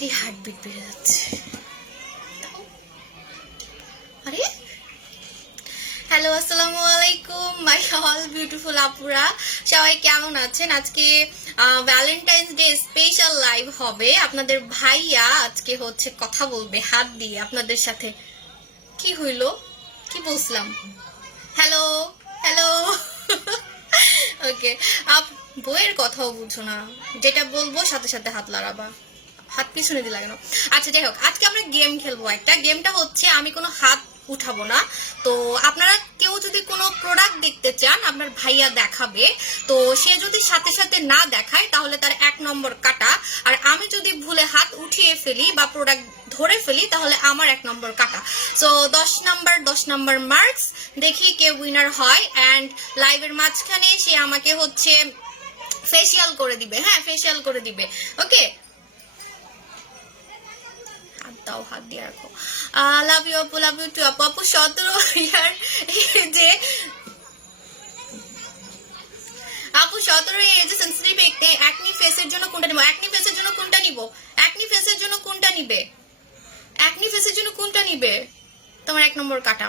কিরে হার্টবিট বেড়ে যাচ্ছে। আরে হ্যালো, আসসালামু আলাইকুম মাই অল বিউটিফুল আপুরা, সবাই কেমন আছেন? আজকে ভ্যালেন্টাইন্স ডে স্পেশাল লাইভ হবে। আপনাদের ভাইয়া আজকে হচ্ছে কথা বলবে হাত দিয়ে আপনাদের সাথে। কি হইল, কি বলছিলাম? হ্যালো হ্যালো ওকে, বইয়ের কথাও বুঝো না, যেটা বলবো সাথে সাথে হাত লড়াবা, হাত পিছনে দিয়ে লাগানো। আচ্ছা যাই হোক, আজকে আমরা গেম খেলবো। একটা গেমটা হচ্ছে আমি কোনো হাত উঠাবো না। তো আপনারা কেউ যদি কোনো প্রোডাক্ট দেখতে চান, আপনার ভাইয়া দেখাবে, তো সে যদি সাথে সাথে না দেখায় তাহলে তার 1 নম্বর কাটা। আর আমি যদি ভুলে হাত উঠিয়ে ফেলি বা প্রোডাক্ট ধরে ফেলি তাহলে আমার 1 নম্বর কাটা। সো 10 নম্বর মার্কস, দেখি কে উইনার হয়। অ্যান্ড লাইভের মাঝখানে সে আমাকে হচ্ছে ফেসিয়াল করে দিবে। হ্যাঁ, ফেসিয়াল করে দিবে। ওকে, হাত দিয়ে রাখো। লাভ ইউ আপু, লাভ ইউ টু আপু। আপু 17 ইয়ার যে আপু 17 এজ সেন্সিটিভ একনি ফেসের জন্য কোনটা নিব? একনি ফেসের জন্য কোনটা নিব? একনি ফেসের জন্য কোনটা নিবে? একনি ফেসের জন্য কোনটা নিবে? তোমার 1 নম্বর কাটা।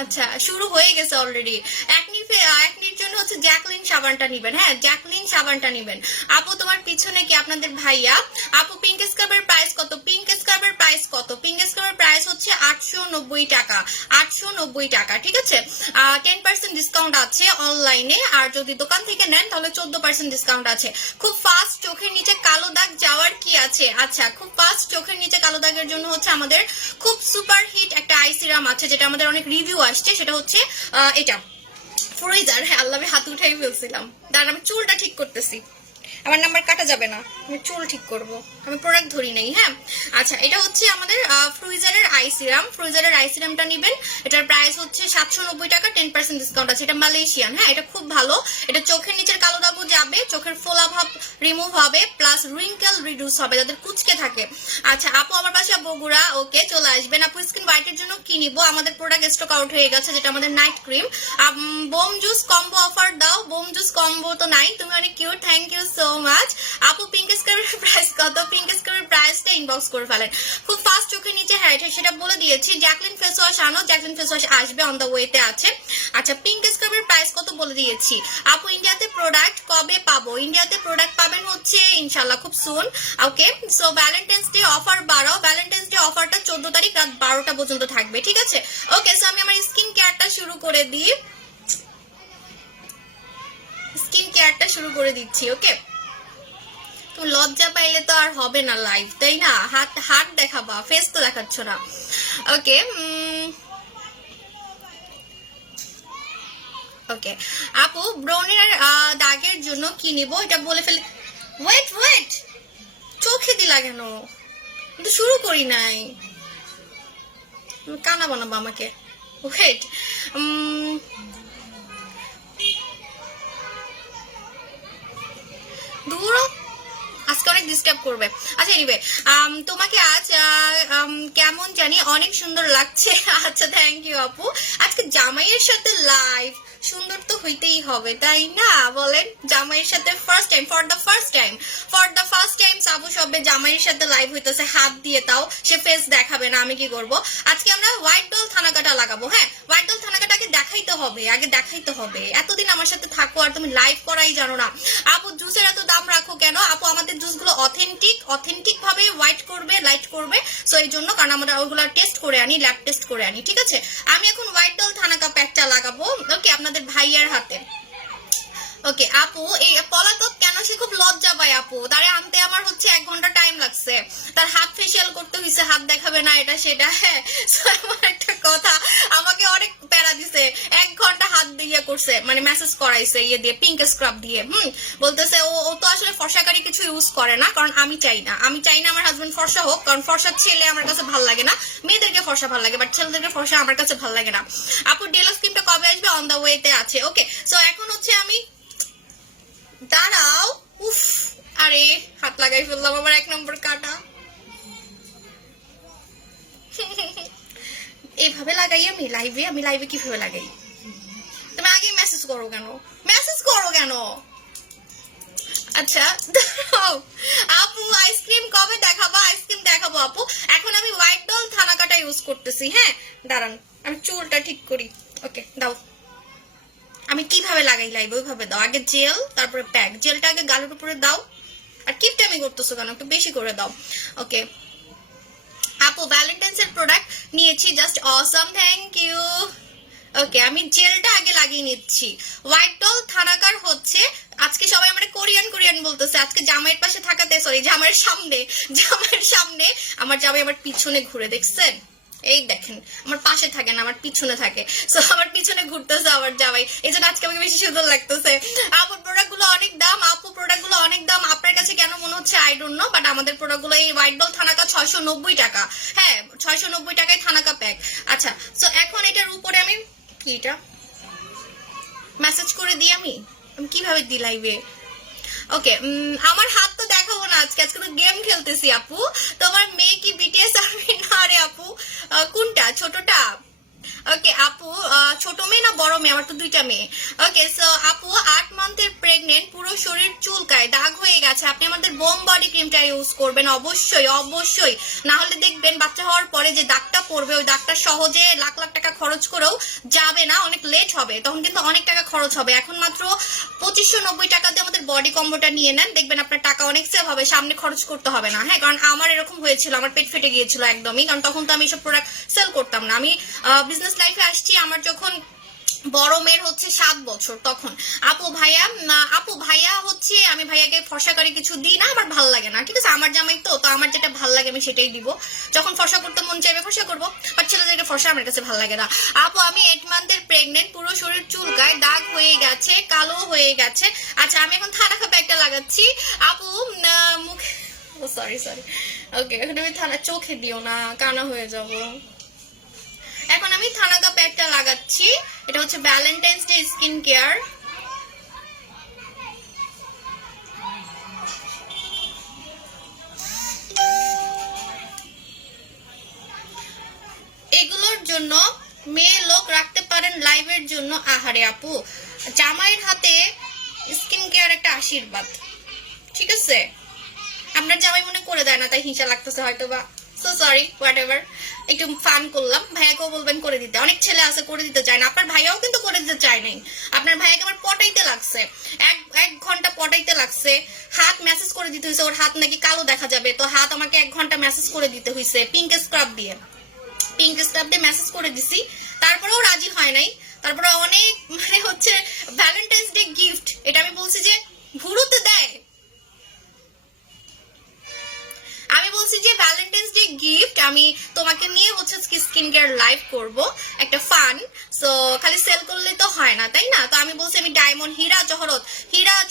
আচ্ছা, শুরু হয়ে গেছে অলরেডি। একনির জন্য হচ্ছে জ্যাকলিন সাবানটা নিবেন। হ্যাঁ, জ্যাকলিন সাবানটা নিবেন। আপু তোমার পিছনে কি আপনাদের ভাইয়া? আপু পিঙ্ক স্ক্রাবের প্রাইস কত? পিঙ্ক স্ক্রাবের প্রাইস কত? পিঙ্ক স্ক্রাবের প্রাইস হচ্ছে 890 টাকা। 890 টাকা, ঠিক আছে। 10% ডিসকাউন্ট আছে অনলাইনে, আর যদি দোকান থেকে নেন তাহলে 14% ডিসকাউন্ট আছে। খুব ফাস্ট চোখের নিচে কালো দাগ যাওয়ার কি আছে? আচ্ছা, খুব ফাস্ট চোখের নিচে কালো দাগের জন্য হচ্ছে আমাদের খুব সুপার হিট একটা আই সিরাম আছে, যেটা আমাদের অনেক রিভিউ আসছে। সেটা হচ্ছে এটা ফ্রুইজার। হ্যাঁ, আল্লাহ, আমি হাত উঠাই ফেলছিলাম। দাঁড়ান, আমি চুলটা ঠিক করতেছি। আমার নাম্বার কাটা যাবে না, আমি চুল ঠিক করব, আমি প্রোডাক্ট ধরি নাই। হ্যাঁ, আচ্ছা, এটা হচ্ছে আমাদের ফ্রুইজারের আই সিরাম। ফ্রুইজারের আই সিরামটা নেবেন। এটার প্রাইস হচ্ছে 790 টাকা, 10% ডিসকাউন্ট আছে। এটা মালয়েশিয়ান। হ্যাঁ, এটা খুব ভালো। এটা চোখের নিচের কালো দাগও যাবে, চোখের ফোলা ভাব রিমুভ হবে, প্লাস রিঙ্কেল রিডিউস হবে যাদের কুচকে থাকে। আচ্ছা আপু, আমার পাশে বগুড়া। ওকে, চলে আসবেন। আপু স্কিন হোয়াইটের জন্য কি নিব? আমাদের প্রোডাক্ট স্টক আউট হয়ে গেছে, যেটা আমাদের night cream. Bomb juice combo offer দাও। বোম জুস কম্বো তো নাই। তুমি অনেক cute, thank you so much. আপু পিঙ্ক স্ক্রাবের প্রাইস কত? পিঙ্ক স্ক্রাবের প্রাইসটা ইনবক্স করে ফেলেন। খুব ফাস্ট চোখের নিচে। হ্যাঁ, সেটা বলে দিয়েছি। জ্যাকলিন ফেস ওয়াশ আনো, জ্যাকলিন ফেস ওয়াশ আসবে, অন দ্য ওয়েতে আছে। আচ্ছা, পিঙ্ক স্ক্রাবের প্রাইস কত বলে দিয়েছি। আপু ইন্ডিয়াতে প্রোডাক্ট কবে পাবো? ইন্ডিয়াতে প্রোডাক্ট পাবেন হচ্ছে ইনশাল্লাহ খুব soon. Okay, so valentine's day offer 12। Valentine's day অফারটা 14 তারিখ রাত 12টা পর্যন্ত থাকবে, ঠিক আছে। ওকে, সো আমি আমার স্কিন কেয়ারটা শুরু করে দিই। স্কিন কেয়ারটা শুরু করে দিচ্ছি। ওকে, তো লজ্জা পাইলে তো আর হবে না লাইভ, তাই না? হাত দেখাবা, ফেস তো দেখাচ্ছ না। ওকে ওকে আপু, ব্রনের দাগের জন্য কি নিব এটা বলে ফেলে। ওয়েট, চোখে দিলা কেন? কিন্তু শুরু করি নাই, কানা বানাবো আমাকে। ওয়েট, দূর, আজকে অনেক ডিস্টার্ব করবে। আচ্ছা এনিওয়ে, তোমাকে আজ কেমন জানি অনেক সুন্দর লাগছে। আচ্ছা, থ্যাংক ইউ আপু। আজকে জামাইয়ের সাথে লাইভ, সুন্দর তো হইতেই হবে, তাই না বলেন? জামাইয়ের সাথে first time, for the first time সাবু সবে জামাইয়ের সাথে লাইভ হইতেছে হাত দিয়ে। তাও সে ফেস দেখাবে না, আমি কি করব? আজকে আমরা হোয়াইট ডল থানাকাটা লাগাবো। হ্যাঁ, হোয়াইট ডল থানাকাটাকে আগে দেখাইতে হবে। এতদিন আমার সাথে থাকো আর তুমি লাইভ করাই জানো না। আপু জুসের এত দাম রাখো কেন? আপু আমাদের জুসগুলো অথেন্টিক ভাবে হোয়াইট করবে, লাইট করবে। সো এই জন্য, কারণ আমরা ওইগুলো টেস্ট করে আনি, ল্যাব টেস্ট করে আনি, ঠিক আছে। আমি এখন হোয়াইট ডল থানাকা প্যাকটা লাগাবো। ওকে, আপনাদের ভাইয়ার হাতে। ওকে আপু, এই পলাতক কেন? সে খুব লজ্জা পায় আপু, তারে আনতে আমার হচ্ছে 1 ঘন্টা টাইম লাগছে। তার হাত ফেসিয়াল করতে হয়েছে, হাত দেখাবে না, এটা সেটা। হ্যাঁ, আমার একটা কথা, আমাকে অনেক প্যারা দিছে। 1 ঘন্টা হাত দিয়ে করছে, মানে মেসেজ করাইছে ইয়ে দিয়ে, পিঙ্ক স্ক্রাব দিয়ে। বলতেছে ও তো আসলে ফর্সাকারী কিছু ইউজ করে না, কারণ আমি চাই না আমার হাজবেন্ড ফর্সা হোক, কারণ ফর্সা ছেলে আমার কাছে ভালো লাগে না। মেয়েদেরকে ফর্সা ভালো লাগে, বাট ছেলেদেরকে ফর্সা আমার কাছে ভালো লাগে না। আপু ডেলো স্কিনটা কবে আসবে? অন দ্য ওয়েতে আছে। ওকে, সো এখন হচ্ছে আমি, দাঁড়াও, উফ, আরে হাত লাগাই ফেললাম, আমার 1 নম্বর কাটা। এইভাবে লাগাই আমি লাইভে কিভাবে লাগাই? তুমি আগে মেসেজ করো কেন? আচ্ছা আপু আইসক্রিম কবে দেখাবো? আইসক্রিম দেখাবো আপু। এখন আমি হোয়াইট ডল থানাকাটা ইউজ করতেছি। হ্যাঁ দাঁড়ান আমি চুলটা ঠিক করি। ওকে দাও। আমি কিভাবে লাগাই লাইভে ওইভাবে দাও। আগে জেল তারপরে প্যাক। জেলটা আগে গালের উপরে দাও। আর কিপটামি করতেছো কেন? একটু বেশি করে দাও। ওকে আপু ভ্যালেন্টাইন্স এর প্রোডাক্ট নিয়েছি, জাস্ট অসম, থ্যাংক ইউ। ওকে আমি জেলটা আগে লাগিয়ে নিচ্ছি। হোয়াইট ডল থানাকার হচ্ছে, আজকে সবাই আমরা কোরিয়ান কোরিয়ান বলতেছে। আজকে জামাইয়ের পাশে থাকাতে, সরি জামাইয়ের সামনে আমার জামাই আমার পিছনে ঘুরে, দেখছেন? এই দেখেন আমার পাশে থাকে না, আমার পিছনে থাকে। সো আমার পিছনে ঘুরতেছে আমার জামাই, এই জন্য আজকে আমাকে বেশি সুন্দর লাগতেছে। আপুর প্রোডাক্ট গুলো অনেক দাম, আপু প্রোডাক্ট গুলো অনেক দাম। আপনার কাছে কেন মনে হচ্ছে আই ডোন্ট নো, বাট আমাদের প্রোডাক্ট গুলো এই হোয়াইট ডল থানাকা 690 টাকা। হ্যাঁ 690 টাকায় থানাকা প্যাক। আচ্ছা সো এখন এটার উপরে আমি এটা মেসেজ করে দিই। আমি কিভাবে দিই লাইভে? ওকে আমার হাত তো দেখাবো না আজকে, আজকে তো গেম খেলতেছি। আপু তোমার মেয়ে কি বিটিএস আর্মি? না রে আপু। কোনটা? ছোটটা? ওকে আপু ছোট মেয়ে না বড় মেয়ে? আমার তো দুইটা মেয়ে। ওকে সো আপু 8 মান্থের প্রেগনেন্ট, পুরো শরীর চুলকায়, দাগ হয়ে গেছে। আপনি আমাদের বোম বডি ক্রিমটা ইউজ করবেন অবশ্যই অবশ্যই, না হলে দেখবেন বাচ্চা হওয়ার পরে যে দাগটা পড়বে ওই দাগটা সহজে লাখ লাখ টাকা খরচ করেও যাবে না, অনেক লেট হবে, তখন কিন্তু অনেক টাকা খরচ হবে। এখন মাত্র 2590 টাকাতে আমাদের বডি কম্বোটা নিয়ে নেন, দেখবেন আপনার টাকা অনেক সেভ হবে, সামনে খরচ করতে হবে না। হ্যাঁ কারণ আমার এরকম হয়েছিল, আমার পেট ফেটে গিয়েছিল একদমই, কারণ তখন তো আমি এসব প্রোডাক্ট সেল করতাম না। আমি বিজনেস লাইফে আসছি আমার যখন বড় মেয়ের হচ্ছে 7 বছর তখন। আপু ভাইয়া হচ্ছে, আমি ভাইয়াকে ফর্সা করে কিছু দিই না, আমার ভাল লাগে না, ঠিক আছে? আমার জামাই তো আমার যেটা ভাল লাগে আমি সেটাই দিব। যখন ফর্সা করতে মন চাইবে ফর্সা করবো, আর ছেলেদেরকে ফর্সা আমার কাছে ভাল লাগে না। আপু আমি 8 মান্থের প্রেগনেন্ট, পুরো শরীর চুলকায়, দাগ হয়ে গেছে, কালো হয়ে গেছে। আচ্ছা আমি এখন থানাকা প্যাকটা লাগাচ্ছি। আপু মুখে সরি ওকে এখন আমি থানা, চোখে দিও না, কানা হয়ে যাবো। এখন আমি থানাকা প্যাকটা লাগাচ্ছি। এটা হচ্ছে ভ্যালেন্টাইন্স ডে স্কিন কেয়ার। এগুলোর জন্য মেয়ে লোক রাখতে পারেন লাইভের জন্য। আহারে আপু জামাইয়ের হাতে স্কিন কেয়ার একটা আশীর্বাদ, ঠিক আছে? আপনার জামাই মনে করে দেয় না তাই হিংসা লাগতেছে হয়তো বা, সো সরি হোয়াট এভার, একটু ফান করলাম। ভাইয়াকেও বলবেন করে দিতে, অনেক ছেলে আছে করে দিতে চায় না, আপনার ভাইয়াও কিন্তু করে দিতে চায় নাই। আপনার ভাইয়াকে আমার পটাইতে লাগছে, এক ঘন্টা পটাইতে লাগছে, হাত মেসেজ করে দিতে হয়েছে, ওর হাত নাকি কালো দেখা যাবে, তো হাত আমাকে 1 ঘন্টা মেসেজ করে দিতে হয়েছে পিঙ্ক স্ক্রাব দিয়ে মেসেজ করে দিছি, তারপরেও রাজি হয় নাই। তারপরে অনেক মানে হচ্ছে ভ্যালেন্টাইন্স ডে গিফট, এটা আমি বলছি যে ভুরুতে দেয়, আমি বলছি যে ভ্যালেন্টাইন্স ডে গিফট আমি তোমাকে নিয়ে হচ্ছে স্কিন কেয়ার লাইভ করব, একটা ফান। সো খালি সেল করলে তো হয় না, তাই না? তো আমি বলছি আমি ডায়মন্ড হীরা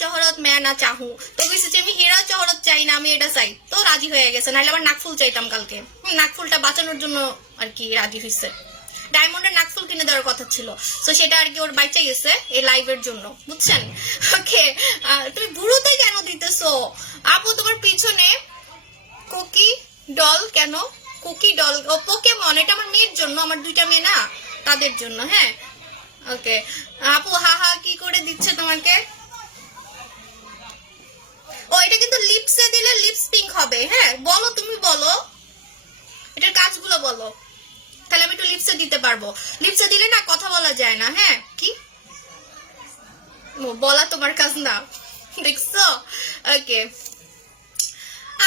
জহরত मैं না চাহু, তো বলছি যে আমি হীরা জহরত চাই না, আমি এটা চাই, তো রাজি হয়ে গেছে। নাহলে আবার নাকফুল চাইতাম কালকে, নাকফুলটা বাঁচানোর জন্য আর কি রাজি হয়েছে। ডায়মন্ডের নাকফুল কিনে দেওয়ার কথা ছিল, তো সেটা আর কি ওর বাইচা গেছে এই লাইভের জন্য, বুঝছেন? ওকে তুমি ভুরুতে কেন দিতেছো আপু? তোমার পিছনে কোকি ডল কেন? কোকি ডল ও পোকেমন, এটা আমার মেয়ের জন্য, আমার দুইটা মেয়ে না তাদের জন্য। হ্যাঁ ওকে আপু হা কি করে দিচ্ছে তোমাকে? ও এটা কিন্তু লিপসে দিলে লিপস পিঙ্ক হবে। হ্যাঁ বলো, তুমি বলো এটার কাজগুলো বলো, তাহলে আমি একটু লিপসে দিতে পারবো। লিপসে দিলে না কথা বলা যায় না। হ্যাঁ কি বলা তোমার কাজ না, দেখছো? ওকে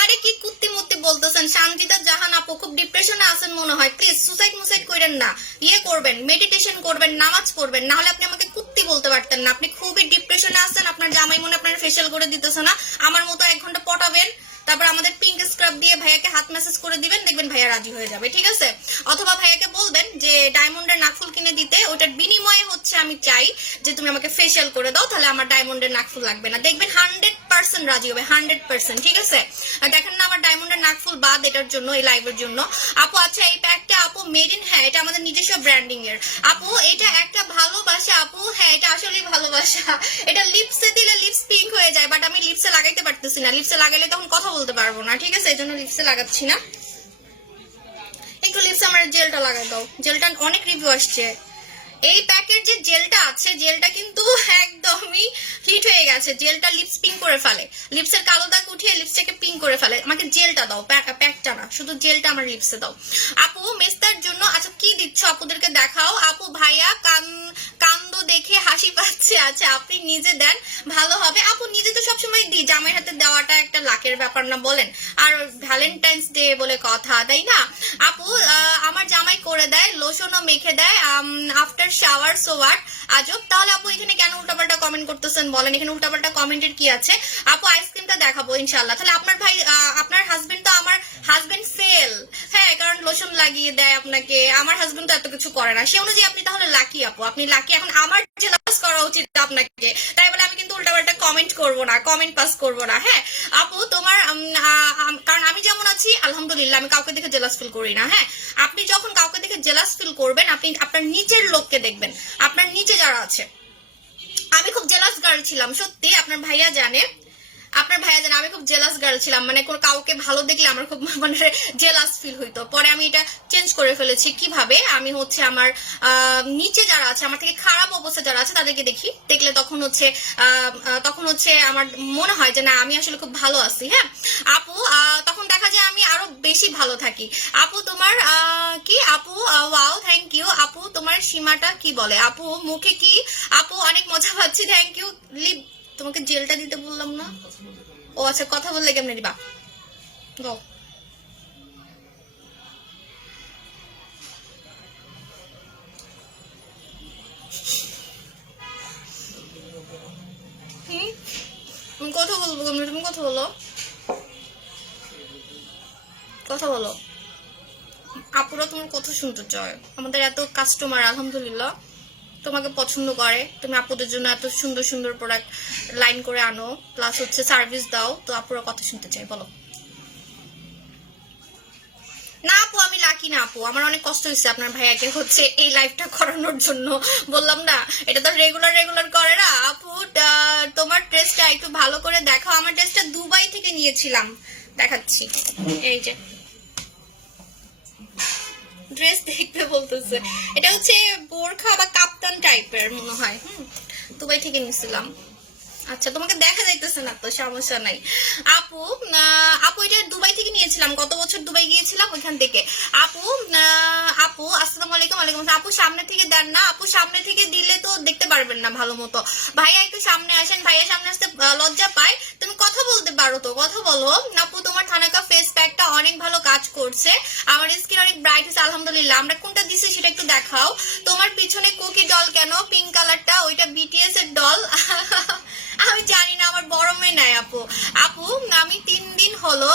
আরে কি কুত্তি মুত্তি বলতেছেন? সানজিদা জাহান আপু খুব ডিপ্রেশনে আছেন মনে হয়, প্লিজ সুসাইড করেন না, ইয়ে করবেন, মেডিটেশন করবেন, নামাজ পড়বেন, না হলে আপনি আমাকে কুত্তি বলতে পারতেন না। আপনি খুবই ডিপ্রেশনে আছেন, আপনার জামাই মনে আপনার ফেশিয়াল করে দিতেছে না, আমার মতো 1 ঘন্টা পটাবেন, তারপর আমাদের পিঙ্ক স্ক্রাব দিয়ে ভাইয়াকে হাত মেসেজ করে দিবেন, দেখবেন ভাইয়া রাজি হয়ে যাবে, ঠিক আছে? অথবা ভাইয়াকে বলবেন যে ডায়মন্ডের নাকফুল কিনে দিতে, ওটার বিনিময়ে হচ্ছে আমি চাই যে তুমি আমাকে ফেশিয়াল করে দাও, তাহলে আমার ডায়মন্ডের নাকফুল লাগবে না, দেখবেন 100% রাজি হবে, 100%, ঠিক আছে? আর দেখেন না আমার ডায়মন্ডের নাকফুল বাদ এটার জন্য, এই লাইভের জন্য। আপু আচ্ছা এই প্যাকটা আপু মেড ইন, হ্যাঁ এটা আমাদের নিজস্ব ব্র্যান্ডিং এর আপু, এটা একটা ভালোবাসা আপু, হ্যাঁ এটা আসলেই ভালোবাসা। এটা লিপসে দিলে লিপস পিঙ্ক হয়ে যায়, বাট আমি লিপসে লাগাইতে পারতেছি না, লিপসে লাগাইলে তখন কথা বলতে পারবো না, ঠিক আছে? এই জন্য লিপসে লাগাচ্ছি না। একটু লিপসে আমার জেলটা লাগাই দাও, জেলটা অনেক রিভিউ আসছে, এই প্যাকের যে জেলটা আছে, জেলটা কিন্তু একদমই হিট হয়ে গেছে। জেলটা লিপস পিঙ্ক করে ফেলে, লিপসের কালো দাগ উঠিয়ে লিপসটাকে পিঙ্ক করে ফেলে। আমাকে জেলটা দাও, প্যাকটা না, শুধু জেলটা আমার লিপসে দাও। আপু মেস্তার জন্য আচ্ছা কি দিচ্ছ আপুদেরকে দেখাও। আপু ভাইয়া কান্দ দেখে হাসি পাচ্ছে। আচ্ছা আপনি নিজে দেন ভালো হবে। আপু নিজে তো সবসময় দিই, জামাইয়ের হাতে দেওয়াটা একটা লাকের ব্যাপার না বলেন? আর ভ্যালেন্টাইন্স ডে বলে কথা, তাই না? আপু আমার জামাই করে দেয়, লোশনও মেখে দেয় আফটার শাওয়ার, সো হোয়াট? আজব। তাহলে আপু এখানে কেন উল্টাপাল্টা কমেন্ট করতেছেন বলেন? এখানে উল্টাপাল্টা কমেন্টের কি আছে? আপু আইসক্রিমটা দেখাবো ইনশাল্লাহ। তাহলে আপনার ভাই, আপনার হাজবেন্ড তো আমার হাজবেন্ড ফেল, হ্যাঁ, কারণ লোশন লাগিয়ে দেয় আপনাকে। আমার হাজবেন্ড তো এত কিছু করে না, সে অনুযায়ী আপনি তাহলে লাকি আপু, আপনি লাকি। এখন আমার জেলাস করা উচিত আপনাকে, তাই বলে আমি কিন্তু উল্টাপাল্টা কমেন্ট করবো না, কমেন্ট পাস করবো না। হ্যাঁ আপু তোমার কারণ আমি যেমন আছি আলহামদুলিল্লাহ, আমি কাউকে দেখে জেলাস ফিল করি না। হ্যাঁ আপনি যখন কাউকে দেখে জেলাস ফিল করবেন, আপনি আপনার নিচের লোককে দেখবেন, আপনার নিচে যারা আছে। আমি খুব জেলাস গার্ল ছিলাম সত্যি, আপনার ভাইয়া জানে, আপনার ভাইয়া জানে আমি খুব জেলাস গার্ল ছিলাম। মানে কাউকে ভালো দেখলে আমার খুব মানে জেলাস ফিল হইতো। পরে আমি এটা চেঞ্জ করে ফেলেছি। কিভাবে? আমি হচ্ছে আমার নিচে যারা আছে, আমার থেকে খারাপ অবস্থা যারা আছে, তাদেরকে দেখলে তখন হচ্ছে আমার মনে হয় যে না আমি আসলে খুব ভালো আছি। হ্যাঁ আপু তখন দেখা যায় আমি আরো বেশি ভালো থাকি। আপু তোমার কি আপু, ওয়াও থ্যাংক ইউ আপু। তোমার সীমাটা কি বলে আপু? মুখে কি আপু? অনেক মজা পাচ্ছি, থ্যাংক ইউ। তোমাকে জেলটা দিতে বললাম না? ও আচ্ছা, কথা বললে কেমনে দিবা? গো কথা বলবো কেমনে? তুমি কথা বলো, কথা বলো। আপুরা তোমার কথা শুনতে চায়, আমাদের এত কাস্টমার আলহামদুলিল্লাহ তোমাকে পছন্দ করে, তুমি আপুদের জন্য এত সুন্দর সুন্দর প্রোডাক্ট লাইন করে আনো, প্লাস হচ্ছে সার্ভিস দাও, তো আপুরা কথা শুনতে চাই। বলো না আপু আমি লাকি না আপু, আমার অনেক কষ্ট হয়েছে আপনার ভাইয়াকে হচ্ছে এই লাইফটা করানোর জন্য। বললাম না এটা তো রেগুলার করে না আপু। তোমার ড্রেসটা একটু ভালো করে দেখাও। আমার ড্রেসটা দুবাই থেকে নিয়েছিলাম, দেখাচ্ছি। এই যে ড্রেস দেখতে বলতেছে, এটা হচ্ছে বোরখা বা কাপ্তান টাইপের মনে হয়। দুবাই থেকে নিয়েছিলাম। আচ্ছা তোমাকে দেখা যাইতেছে না তো, সমস্যা নাই আপু। আপু এটা দুবাই থেকে নিয়েছিলাম, গত বছর দুবাই গিয়েছিলাম ওইখান থেকে। আপু আপু আসসালামু আলাইকুম। ওয়ালাইকুম আসসালাম। আপু সামনে থেকে দেন না আপু, সামনে থেকে দিলে তো দেখতে পারবেন না ভালো মতো। ভাইয়া একটু সামনে আসেন, ভাইয়া সামনে আসতে লজ্জা পায়। তুমি কথা বলতে পারো তো, কথা বলো। আপু তোমার থানাকা ফেস প্যাকটা অনেক ভালো কাজ করছে, আমার স্কিন অনেক ব্রাইট হয়েছে আলহামদুলিল্লাহ। আমরা কোনটা দিছি সেটা একটু দেখাও। তোমার পিছনে কুকি ডল কেন? পিঙ্ক কালারটা ওইটা বিটিএস এর ডল। আমি জানি না, আমার বড় মেয়ে নাই আপু। আপু আমি 3 দিন হলো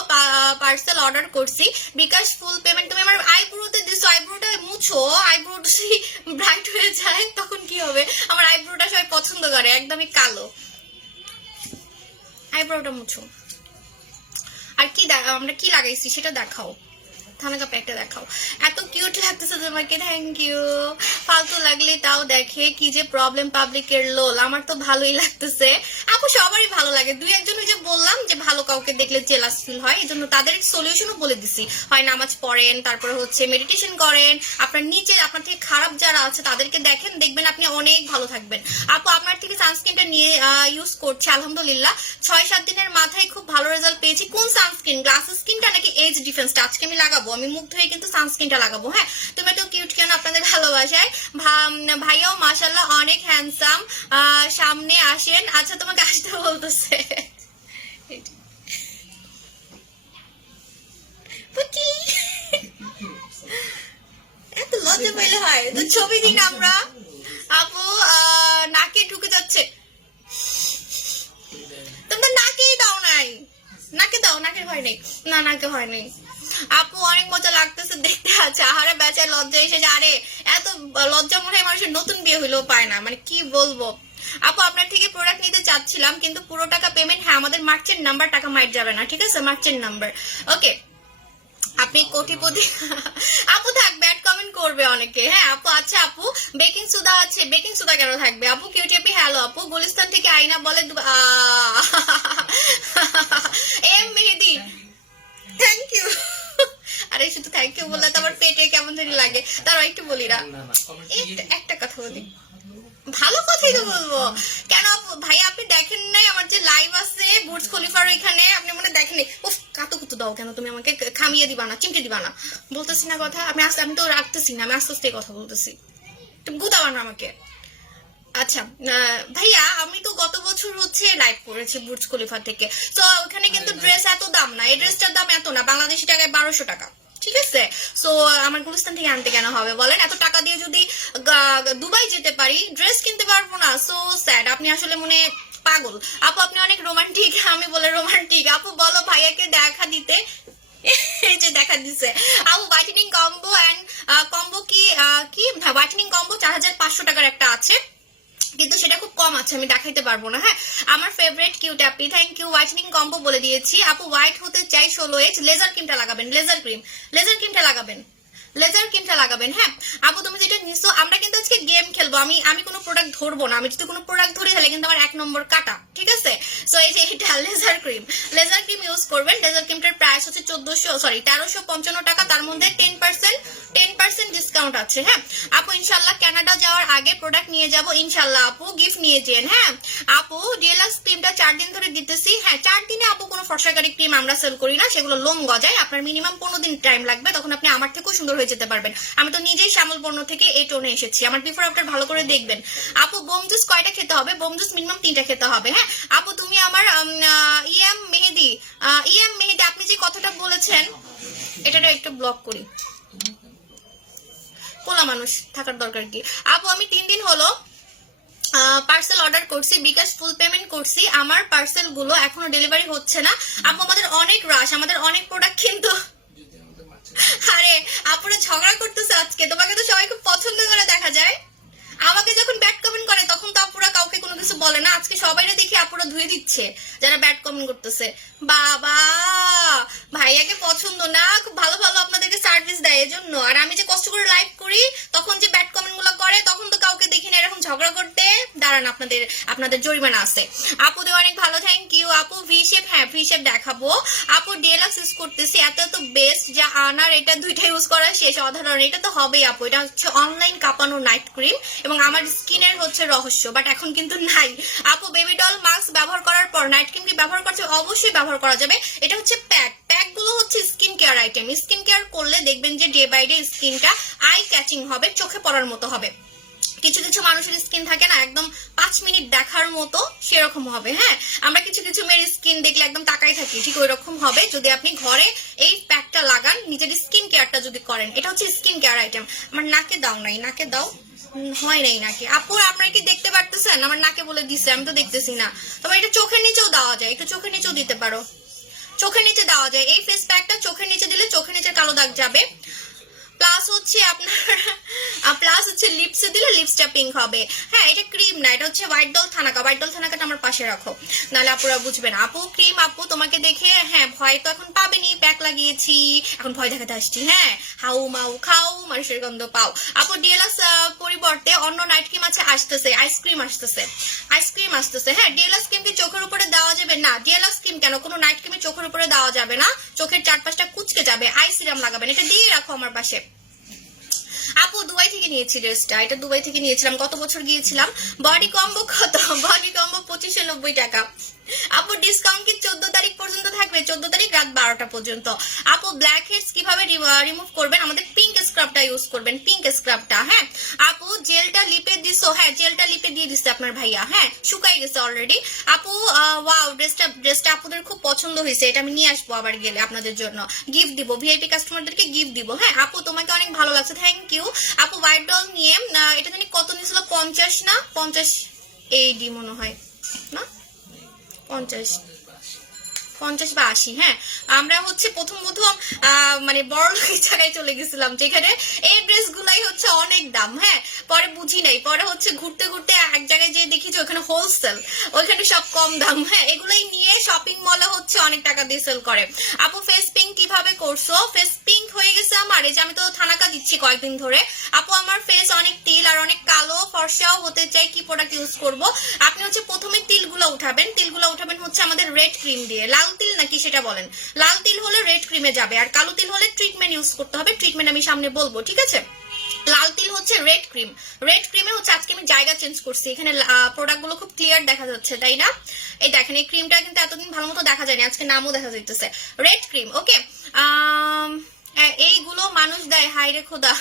পার্সেল অর্ডার করছি, বিকাশ ফুল পেমেন্ট। তুমি আমার আইব্রোতে দিছো, আইব্রোটা মুছো, আইব্রোটা ব্রাইট হয়ে যায় তখন কি হবে? আমার আইব্রোটা সবাই পছন্দ করে, একদমই কালো। আইব্রোটা মুছো। আর কি আমরা কি লাগাইছি সেটা দেখাও, থানাকা প্যাকটা দেখাও। এত কিউট লাগতেছে তোমাকে, থ্যাংক ইউ। ফালতু লাগলে তাও দেখে, কি যে প্রবলেম পাবলিকের লোল। আমার তো ভালোই লাগতেছে আপু, সবারই ভালো লাগে। 2-1 যে বললাম যে ভালো কাউকে দেখলে জেলাস ফিল হয়, এই জন্য তাদের সলিউশনও বলে দিছি। হয় নামাজ পড়েন, তারপরে হচ্ছে মেডিটেশন করেন, আপনার নিচে আপনার থেকে খারাপ যারা আছে তাদেরকে দেখেন, দেখবেন আপনি অনেক ভালো থাকবেন। আপু আপনার থেকে সানস্ক্রিনটা নিয়ে ইউজ করছি আলহামদুলিল্লাহ, 6-7 দিনের মাথায় খুব ভালো রেজাল্ট পেয়েছি। কোন সানস্ক্রিন? গ্লাস স্কিনটা নাকি এজ ডিফেন্সটা? আজকে আমি লাগাবো, আমি মুগ্ধ হয়ে কিন্তু সানস্ক্রিনটা লাগাবো। হ্যাঁ তুমি তো কিউট কেন, আপনাদের ভালোবাসায়। ভাইয়াও মাশাআল্লাহ অনেক হ্যান্ডসাম, সামনে আসেন। আচ্ছা তোমাকে আসতে বলতেছে। এত লজ্জা পেলে হয় তো, ছবি দিন আমরা। আপু নাকে ঢুকে যাচ্ছে, তুমি নাকেই দাও নাই, নাকে দাও, নাকে হয় নাই, না নাকে হয় নাই। আপু অনেক মজা লাগতেছে দেখতে। আছে আহারে বেচায় লজ্জা এসে যায়। আরে এত লজ্জা মনে হয় মানুষের নতুন বিয়ে হইলেও পায় না, মানে কি বলবো। আপু আপনার থেকে প্রোডাক্ট নিতে চাচ্ছিলাম, কিন্তু পুরো টাকা পেমেন্ট, হ্যাঁ আমাদের মার্চেন্ট নাম্বার, টাকা মাইট যাবে না, ঠিক আছে? মার্চেন্ট নাম্বার, ওকে। আপনি কোটিপতি আপু থাক, ব্যাড কমেন্ট করবে অনেকে। হ্যাঁ আপু আচ্ছা আপু বেকিং সোডা আছে, বেকিং সোডা কেন থাকবে আপু? কিউটিপি হ্যালো আপু, গুলিস্তান থেকে আইনা বলে এম মেহেদি, থ্যাংক ইউ। আরে শুধু থ্যাংক ইউ বললে তো আমার পেটে কেমন জানি লাগে, তারও একটু বলি না, একটা কথা কথা বলি, ভালো কথাই তো বলবো। কেন ভাই আপনি দেখেন নাই আমার যে লাইভ আছে বুর্জ খলিফার এখানে, আপনি মনে দেখেন নাই? উফ কাতু কুতু দাও কেন তুমি আমাকে, খামিয়ে দিবা না, চিমটে দিবা না, বলতেছি না কথা। আমি তো রাখতেছি না, আমি আস্তে আস্তে কথা বলতেছি, তুমি গুতাবা না আমাকে। আচ্ছা ভাইয়া, আমি তো গত বছর হচ্ছে লাইভ করেছি বুর্জ খলিফা থেকে। তো ওখানে কিন্তু ড্রেস এত দাম না, এই ড্রেসটার দাম এত না, বাংলাদেশি টাকায় 1200 টাকা, ঠিক আছে? সো আমার গুলিস্তান থেকে আনতে কেন হবে বলেন? এত টাকা দিয়ে যদি দুবাই যেতে পারি, ড্রেস কিনতে পারবো না। সো স্যাড, আপনি আসলে মনে পাগল। আপু আপনি অনেক রোমান্টিক। আমি বলে রোমান্টিক? আপু বলো ভাইয়াকে দেখা দিতে। এই যে দেখা দিছে আপু, হোয়াইটেনিং কম্বো এন্ড কম্বো কি হোয়াইটেনিং কম্বো 4500 টাকার একটা আছে, কিন্তু সেটা খুব কম আছে, আমি দেখাইতে পারবো না। হ্যাঁ, আমার ফেভারিট কিউট অ্যাপি, থ্যাংক ইউ। হোয়াইটেনিং কম্বো বলে দিয়েছি আপু। হোয়াইট হতে চাই 16H। লেজার ক্রিমটা লাগাবেন, লেজার ক্রিমটা লাগাবেন। হ্যাঁ আপু, তুমি যেটা নিছো, আমরা কিন্তু আজকে গেম খেলবো। আমি কোনো প্রোডাক্ট ধরবো না, আমি যদি কোনো প্রোডাক্ট ধরে তাহলে কিন্তু আমার 1 নম্বর কাটা, ঠিক আছে? সো এই যে এটা লেজার ক্রিম ইউজ করবেন। লেজার ক্রিমটার প্রাইস হচ্ছে 1355 টাকা, তার মধ্যে 10% ডিসকাউন্ট আছে। হ্যাঁ আপু, ইনশাল্লাহ কানাডা যাওয়ার আগে প্রোডাক্ট নিয়ে যাব ইনশাল্লাহ আপু, গিফট নিয়ে যেন। হ্যাঁ আপু, ডিএলএক্স ক্রিমটা 4 দিন ধরে দিতেছি। হ্যাঁ 4 দিনে আপু কোনো ফর্সাকারী ক্রিম আমরা সেল করি না, সেগুলো লোম গজায়, আপনার মিনিমাম 15 দিন টাইম লাগবে, তখন আপনি আমার থেকেও সুন্দর হয়ে যেতে পারবেন। আমি তো নিজেই শ্যামল বর্ণ থেকে এই টোনে এসেছি, আমার বিফোর আফটার ভালো করে দেখবেন। আপু বোম জুস কয়টা খেতে হবে? বোম জুস মিনিমাম 3টা খেতে হবে। হ্যাঁ আপু, তুমি আমার ইএম মেহেদি, আপনি যে কথাটা বলেছেন এটা একটু ব্লক করি, পোলা মানুষ থাকার দরকার কি? আপু আমি 3 দিন হলো পার্সেল অর্ডার করছি, বিকাশ ফুল পেমেন্ট করছি, আমার পার্সেল গুলো এখনো ডেলিভারি হচ্ছে না। আপু আমাদের অনেক রাশ, আমাদের অনেক প্রোডাক্ট, কিন্তু আরে আপুরা ঝগড়া করতেছে আজকে, তোমাকে তো সবাই খুব পছন্দ করে দেখা যায়। আমাকে যখন ব্যাড কমেন্ট করে তখন তো আপুরা কাউকে কোনো কিছু বলে না, আজকে সবাইরা দেখি আপুরা ধুয়ে দিচ্ছে যারা ব্যাড কমেন্ট করতেছে। বাবা ভাইয়াকে পছন্দ না, খুব ভালো ভালো আপনাদেরকে সার্ভিস দেয় এজন্য। আর আমি যে কষ্ট করে লাইভ করি তখন যে ব্যাড কমেন্ট গুলো করে তখন তো কাউকে দেখি না এরকম ঝগড়া করতে। দাঁড়ান, আপনাদের জরিমানা আছে। আপুদের অনেক ভালো, থ্যাংক ইউ আপু। ভি শেপ, হ্যাঁ ভি শেপ দেখাবো আপু। ডিএলএক্স ইউজ করতেছি, এত বেস্ট যা আনার, এটা 2টা ইউজ করা শেষ, অসাধারণ। এটা তো হবেই আপু, এটা হচ্ছে অনলাইন কাঁপানো নাইট ক্রিম এবং আমার স্কিনের হচ্ছে রহস্য, বাট এখন কিন্তু নাই আপু। বেবি ডল মাস্ক ব্যবহার করার পর নাইট ক্রিম কি ব্যবহার করছে? অবশ্যই ব্যবহার করা যাবে। এটা হচ্ছে প্যাক গুলো হচ্ছে skin care item, skin care করলে দেখবেন যে ডে বাই ডে স্কিনটা আই ক্যাচিং হবে, চোখে পড়ার মতো হবে। কিছু কিছু মানুষের স্কিন থাকে না একদম 5 মিনিট দেখার মতো, সেরকম হবে। হ্যাঁ আমরা কিছু মেয়ের স্কিন দেখলে একদম তাকাই থাকি, ঠিক ওই রকম হবে যদি আপনি ঘরে এই প্যাকটা লাগান, নিজের স্কিন কেয়ারটা যদি করেন। এটা হচ্ছে স্কিন কেয়ার আইটেম। আমার নাকে দাও নাই, নাকে দাও, হয় নাই নাকি আপু? আপনারা কি দেখতে পারতেছেন? আমার নাকে বলে দিছে, আমি তো দেখতেছি না। তবে এটা চোখের নিচেও দেওয়া যায়, একটু চোখের নিচেও দিতে পারো, চোখের নিচে দেওয়া যায়। এই ফেস প্যাকটা চোখের নিচে দিলে চোখের নিচের কালো দাগ যাবে। প্লাস হচ্ছে লিপসে দিলে লিপসটা পিঙ্ক হবে। হ্যাঁ এটা ক্রিম না, এটা হচ্ছে হোয়াইট ডল থানাকাটা আমার পাশে রাখো, নাহলে আপুরা বুঝবেন। আপু ক্রিম, আপু তোমাকে দেখে হ্যাঁ ভয় তো এখন পাবেনি, প্যাক লাগিয়েছি, এখন ভয় দেখাতে আসছি। হ্যাঁ হাউ মাউ খাও, মানুষের গন্ধ পাও। আপু ডিএলএক্স পরিবর্তে অন্য নাইট ক্রিম আছে, আসতেছে আইসক্রিম আসতেছে। হ্যাঁ ডিএলএক্স ক্রিম কি চোখের উপরে দেওয়া যাবে না? ডিএলএক্স ক্রিম কেন, কোনো নাইট ক্রিমে চোখের উপরে দেওয়া যাবে না, চোখের চারপাশটা কুচকে যাবে। আই সিরাম লাগাবেন, এটা দিয়ে রাখো আমার পাশে। আপু দুবাই থেকে নিয়েছি ড্রেসটা, এটা দুবাই থেকে নিয়েছিলাম, গত বছর গিয়েছিলাম। বডি কম্বো কত? বডি কম্বো 2590 টাকা। আপু ডিসকাউন্ট কি 14 তারিখ পর্যন্ত থাকবে? 14 তারিখ রাত 12টা পর্যন্ত। আপু ব্ল্যাক হেডস কিভাবে রিমুভ করবেন? আমাদের পিঙ্ক স্ক্রাবটা ইউজ করবেন, পিঙ্ক স্ক্রাবটা। হ্যাঁ আপু জেলটা লিপে দিছো? হ্যাঁ জেলটা লিপে দিয়ে দিচ্ছে আপনার ভাইয়া, হ্যাঁ শুকাই গেছে অলরেডি। আপু ওয়াও, ড্রেসটা আপুদের খুব পছন্দ হয়েছে, এটা আমি নিয়ে আসবো আবার গেলে আপনাদের জন্য, গিফট দিব, ভিআইপি কাস্টমারদেরকে গিফট দিব। হ্যাঁ আপু তোমাকে অনেক ভালো লাগছে, থ্যাংক ইউ আপু। হোয়াইট ডল নিয়ে এটা জানি কত নিয়েছিল, 50 না 50 AD মনে হয় না, 50 বা 80। হ্যাঁ আমরা হচ্ছে প্রথম মানে বড় লোকের জায়গায় চলে গেছিলাম, যেখানে এই ড্রেস গুলাই হচ্ছে অনেক দাম। হ্যাঁ পরে বুঝি নাই, পরে হচ্ছে ঘুরতে ঘুরতে এক জায়গায় যে দেখি যে ওখানে হোলসেল, ওইখানে সব কম দাম। হ্যাঁ এগুলাই নিয়ে শপিং মলে হচ্ছে অনেক টাকা দিয়ে সেল করে। আপু ফেস পিঙ্ক কিভাবে করছো? ফেস পিঙ্ক হয়ে গেছে আমার, এই যে আমি তো থানাকা দিচ্ছি কয়েকদিন ধরে। আপু আমার ফেস অনেক তিল আর অনেক কালো ফর্সাও হতে চাই, কি প্রোডাক্ট ইউজ করব? আপনি হচ্ছে প্রথমে তিলগুলো উঠাবেন হচ্ছে আমাদের রেড ক্রিম দিয়ে। লাল তিল নাকি সেটা বলেন? লাল তিল হলে রেড ক্রিমে যাবে, আর কালো তিল হলে ট্রিটমেন্ট ইউজ করতে হবে, ট্রিটমেন্ট আমি সামনে বলবো, ঠিক আছে? লাল তিল হচ্ছে রেড ক্রিম। রেড ক্রিমে হচ্ছে আজকে আমি জায়গা চেঞ্জ করছি, এখানে প্রোডাক্ট গুলো খুব ক্লিয়ার দেখা যাচ্ছে, তাই না? এই দেখেন এই ক্রিমটা কিন্তু এতদিন ভালো মতো দেখা যায়নি, আজকে নামও দেখা যাইতেছে, রেড ক্রিম। ওকে, এইগুলো মানুষ দেয়, হাই রে খোদা।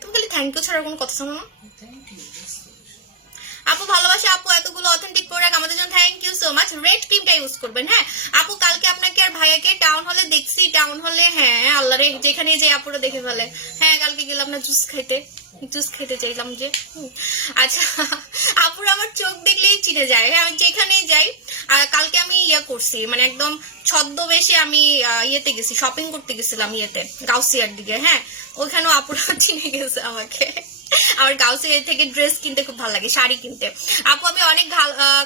তুমি খালি থ্যাংক ইউ ছাড়া কোনো কথা শোনো না। আপু ভালোবাসা আপু, এতগুলো অথেন্টিক প্রোডাক্ট আমাদের জন্য thank you so much. Red ক্রিমটা ইউজ করবেন। হ্যাঁ আপু, কালকে আপনাকে আর ভাইয়াকে টাউন হলে দেখছি, টাউন হলে, হ্যাঁ আল্লাহরে যেখানে যে আপুরা দেখে ফেলে। হ্যাঁ কালকে গেলাম না জুস খাইতে চাইলাম যে। আচ্ছা আপুর আমার চোখ দেখলেই চিনে যায়, হ্যাঁ আমি যেখানে যাই। আর কালকে আমি ইয়ে করছি, মানে একদম ছদ্মবেশে আমি ইয়েতে গেছি, শপিং করতে গেছিলাম ইয়েতে গাউসিয়ার দিকে। হ্যাঁ ওইখানেও আপুরা চিনে গেছে আমাকে। আমার গাউসিয়া থেকে ড্রেস কিনতে খুব ভালো লাগে, শাড়ি কিনতে। আপু আমি অনেক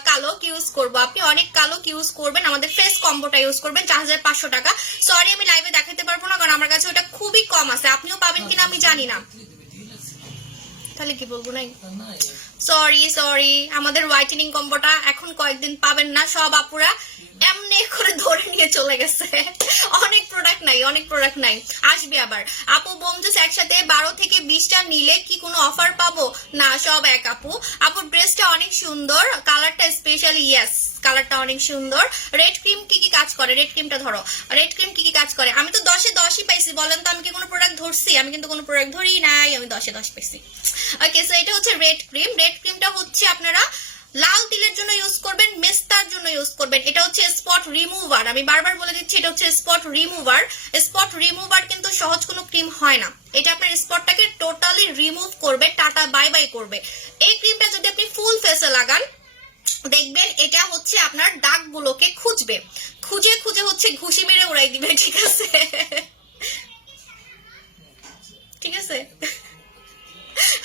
কালো কি ইউজ করবো? আপনি অনেক কালো কি ইউজ করবেন? আমাদের ফেস কম্বোটা ইউজ করবেন, 4500 টাকা। সরি আমি লাইভে দেখাতে পারবো না, কারণ আমার কাছে ওটা খুবই কম আছে, আপনিও পাবেন কিনা আমি জানি না। তাহলে কি বলবো, নাই সরি আমাদের হোয়াইটেনিং কম্বোটা এখন কয়েকদিন পাবেন না, সব আপুরা এমনি করে ধরে নিয়ে চলে গেছে। অনেক প্রোডাক্ট নাই, আসবে আবার। আপু বোমজুস একসাথে 12 থেকে 20টা নিলে কি কোনো অফার পাবো? না, সব এক আপু। আপু ড্রেসটা অনেক সুন্দর, কালারটা স্পেশালি, ইয়েস কালারটা অনেক সুন্দর। রেড ক্রিম কি কি কাজ করে? রেড ক্রিমটা ধরো, রেড ক্রিম কি কি কাজ করে? আমি তো 10-এ 10ই পাইছি, বলেন তো আমি কি কোনো প্রোডাক্ট ধরছি? আমি কিন্তু কোনো প্রোডাক্ট ধরি নাই, আমি 10-এ 10 পাইছি। ওকে, সো এটা হচ্ছে রেড ক্রিম। রেড ক্রিমটা হচ্ছে আপনারা লাল তিলের জন্য ইউজ করবেন, মেস্তার জন্য ইউজ করবেন। এটা হচ্ছে স্পট রিমুভার, আমি বারবার বলে দিচ্ছি, এটা হচ্ছে স্পট রিমুভার। স্পট রিমুভার কিন্তু সহজ কোনো ক্রিম হয় না, এটা আপনার স্পটটাকে টোটালি রিমুভ করবে, টাটা বাই বাই করবে। এই ক্রিমটা যদি আপনি ফুল ফেসে লাগান, দেখবেন এটা হচ্ছে আপনার দাগগুলোকে খুঁজে হচ্ছে ঘুষি মেরে উড়াই দিবে। ঠিক আছে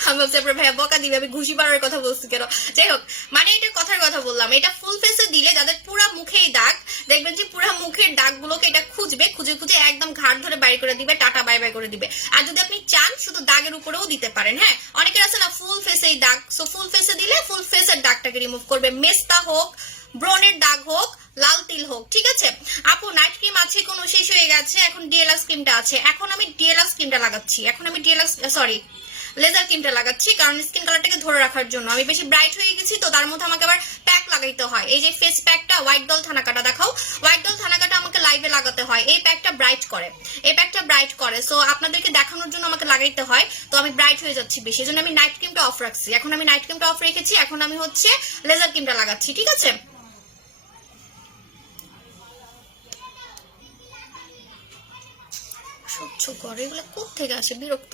আমি ভাবছি আপনার ভাইয়া বকা দিবে, আমি ঘুষি মারার কথা বলছি কেন। যাই হোক, মানে এটা কথার কথা বললাম, এটা ফুল ফেসে দিলে যাদের পুরা মুখেই দাগ, দেখবেন যে পুরা মুখের দাগগুলোকে এটা খুঁজে একদম ঘাট ধরে বাইরে করে দিবে, টাটা বাই বাই করে দিবে। আর যদি আপনি চান শুধু দাগের উপরেও দিতে পারেন। হ্যাঁ অনেকের আছে না ফুল ফেসেই দাগ, সো ফুল ফেসে দিলে ফুল ফেসের দাগটাকে রিমুভ করবে, মেস্তা হোক, ব্রনের দাগ হোক, লাল তিল হোক। ঠিক আছে আপু, নাইট ক্রিম আছে কোনো? শেষ হয়ে গেছে, এখন ডিএলএক্স ক্রিমটা আছে। এখন আমি ডিএলএক্স ক্রিমটা লাগাচ্ছি, লেজার ক্রিমটা লাগাচ্ছি, কারণ স্কিন কালারটাকে ধরে রাখার জন্য। আমি বেশি ব্রাইট হয়ে গেছি তো, তার মধ্যে আমাকে আবার প্যাক লাগাইতে হয়। এই যে ফেস প্যাকটা হোয়াইট ডল থানাকাটা দেখাও, হোয়াইট ডল থানাকাটা আমাকে লাইভে লাগাতে হয়। এই প্যাকটা ব্রাইট করে, সো আপনাদেরকে দেখানোর জন্য আমাকে লাগাইতে হয়, তো আমি ব্রাইট হয়ে যাচ্ছি বেশি, জন্য আমি নাইট ক্রিমটা অফ রাখছি। এখন আমি নাইট ক্রিমটা অফ রেখেছি, এখন আমি হচ্ছে লেজার ক্রিমটা লাগাচ্ছি। ঠিক আছে, সহ্য করে এগুলো কোত্থেকে আসে, বিরক্ত।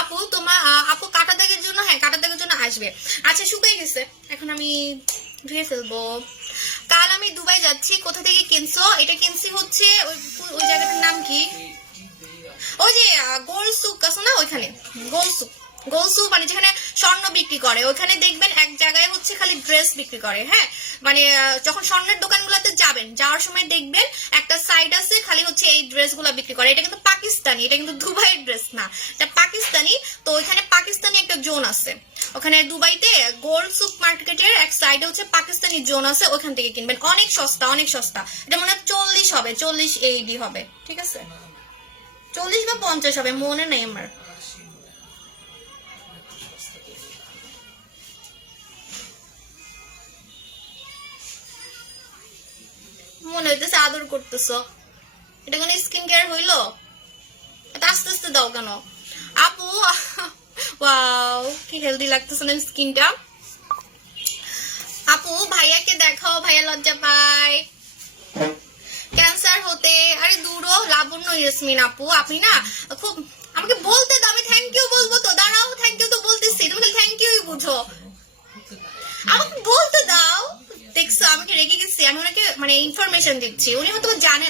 আপু তোমার আপু কাটা দাগের জন্য, হ্যাঁ কাটা দাগের জন্য আসবে। আচ্ছা শুকিয়ে গেছে, এখন আমি ধুয়ে ফেলবো। কাল আমি দুবাই যাচ্ছি, কোথা থেকে কিনছো? এটা কিনছি হচ্ছে ওই জায়গাটার নাম কি, ওই যে গোল সুক আছে না, ওইখানে গোল সুক মানে যেখানে স্বর্ণ বিক্রি করে, ওখানে দেখবেন এক জায়গায় হচ্ছে খালি ড্রেস বিক্রি করে। হ্যাঁ মানে যখন স্বর্ণের দোকানগুলোতে যাবেন, যাওয়ার সময় দেখবেন একটা সাইড আছে খালি হচ্ছে এই ড্রেস গুলা বিক্রি করে। এটা কিন্তু পাকিস্তানি, এটা কিন্তু দুবাইয়ের ড্রেস না, এটা পাকিস্তানি। তো ওইখানে পাকিস্তানি একটা জোন আছে, ওখানে দুবাইতে গোল্ড সুক মার্কেটের এক সাইডে হচ্ছে পাকিস্তানি জোন আছে, ওখান থেকে কিনবেন, অনেক সস্তা। এটা মনে হয় 40 হবে, 40 AD হবে। ঠিক আছে 40 বা 50 হবে, মনে নেই আমার। মনে হইতেছে আদর করতেছ, এটা কোনো স্কিন কেয়ার হইলো? আস্তে আস্তে দাও কেন আপু? ওয়াও কি হেলদি লাগতেছে না স্কিনটা। আপু ভাইয়াকে দেখাও, ভাইয়া লজ্জা পায় ক্যান্সার হতে। আরে দূরও লাবণ্য ইয়াসমিন আপু, আপনি না খুব আমাকে বলতে দাও, আমি থ্যাংক ইউ বলবো তো, দাঁড়াও থ্যাংক ইউ তো বলতেছি, তুমি থ্যাংক ইউই বুঝো, আমাকে বলতে দাও। দেখছো আমাকে রেগে গেছি, আমি ওনাকে মানে ইনফরমেশন দিচ্ছি, উনি হয়তো জানে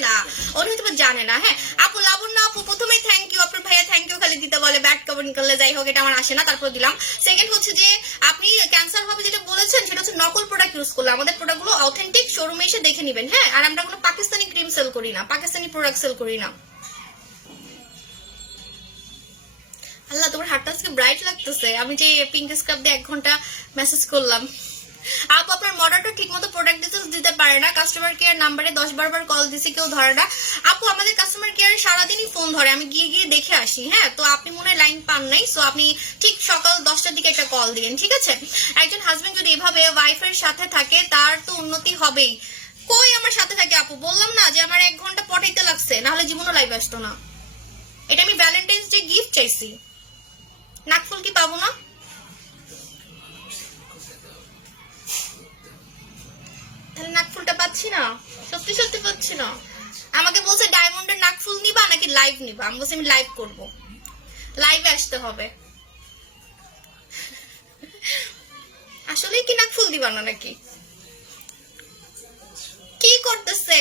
না। হ্যাঁ আপু লাবণ্য আপু, প্রথমে থ্যাংক ইউ, আপনার ভাইয়া থ্যাংক ইউ খালি দিতে বলে, ব্যাড কমেন্ট করলে, যাই হোক এটা আমার আসে না, তারপর দিলাম। সেকেন্ড হচ্ছে যে আপনি ক্যান্সার হবে যেটা বলেছেন, সেটা হচ্ছে নকল প্রোডাক্ট ইউজ করলে। আমাদের প্রোডাক্টগুলো অথেন্টিক, শোরুমে এসে দেখে নেবেন। হ্যাঁ আর আমরা কোনো পাকিস্তানি ক্রিম সেল করি না, পাকিস্তানি প্রোডাক্ট সেল করি না। আল্লাহ তোমার হাতটা আজকে ব্রাইট লাগতেছে, আমি যে পিঙ্ক স্ক্রাব দিয়ে 1 ঘন্টা মেসেজ করলাম, আপু আপনার মডারেটর ঠিকমতো প্রোডাক্ট ডিটেইলস দিতে পারে না, কাস্টমার কেয়ার নাম্বারে 10-12 বার কল দিছি কেউ ধরে না। আপু আমাদের কাস্টমার কেয়ারে সারাদিনই ফোন ধরে, আমি গিয়ে গিয়ে দেখে আসি। হ্যাঁ, তো আপনি মনে হয় লাইন পান নাই, সো আপনি ঠিক সকাল 10টার দিকে একটা কল দিন, ঠিক আছে? একজন হাজবেন্ড যদি এভাবে ওয়াইফের সাথে থাকে তার তো উন্নতি হবেই। কই আমার সাথে থাকে আপু, বললাম না যে আমার 1 ঘন্টা পটাইতে লাগছে, নাহলে জীবনও লাইভ আসতো না। এটা আমি ভ্যালেন্টাইন্স ডে গিফট চাইছি, নাকফুল কি পাবো না? তাহলে নাকফুলটা পাচ্ছি না, সত্যি সত্যি পাচ্ছি না। আমাকে বলছে ডায়মন্ডের নাকফুল নিবা নাকি লাইভ নিবা, আমি বলছি আমি লাইভ করবো, লাইভে আসতে হবে। আসলে কি নাকফুল দিবা না নাকি? কি করতেছে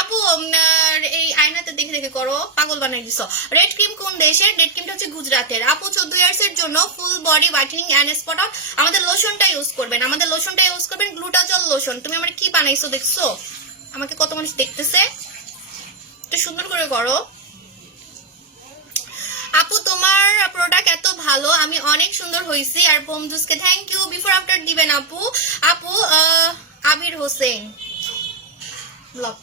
আপু? এই আয়নাতে দেখে দেখে করো, পাগল বানাই দিছ। রেড ক্রিম কোন দেশের? রেড ক্রিমটা হচ্ছে গুজরাটের। আপু 14 ইয়ার্স এর জন্য full body whitening and spot out আমাদের লোশনটা ইউজ করবেন, আমাদের লোশনটা ইউজ করবেন, গ্লুটাজল লোশন। তুমি আমার কি বানাইছো দেখছো? আমাকে কত মানুষ দেখতেছে, একটু সুন্দর করে করো। আপু তোমার প্রোডাক্ট এত ভালো, আমি অনেক সুন্দর হইছি। আর পমজুসকে থ্যাংক ইউ। বিফোর আফটার দিবেন আপু। আপু আবির হোসেন ব্লক।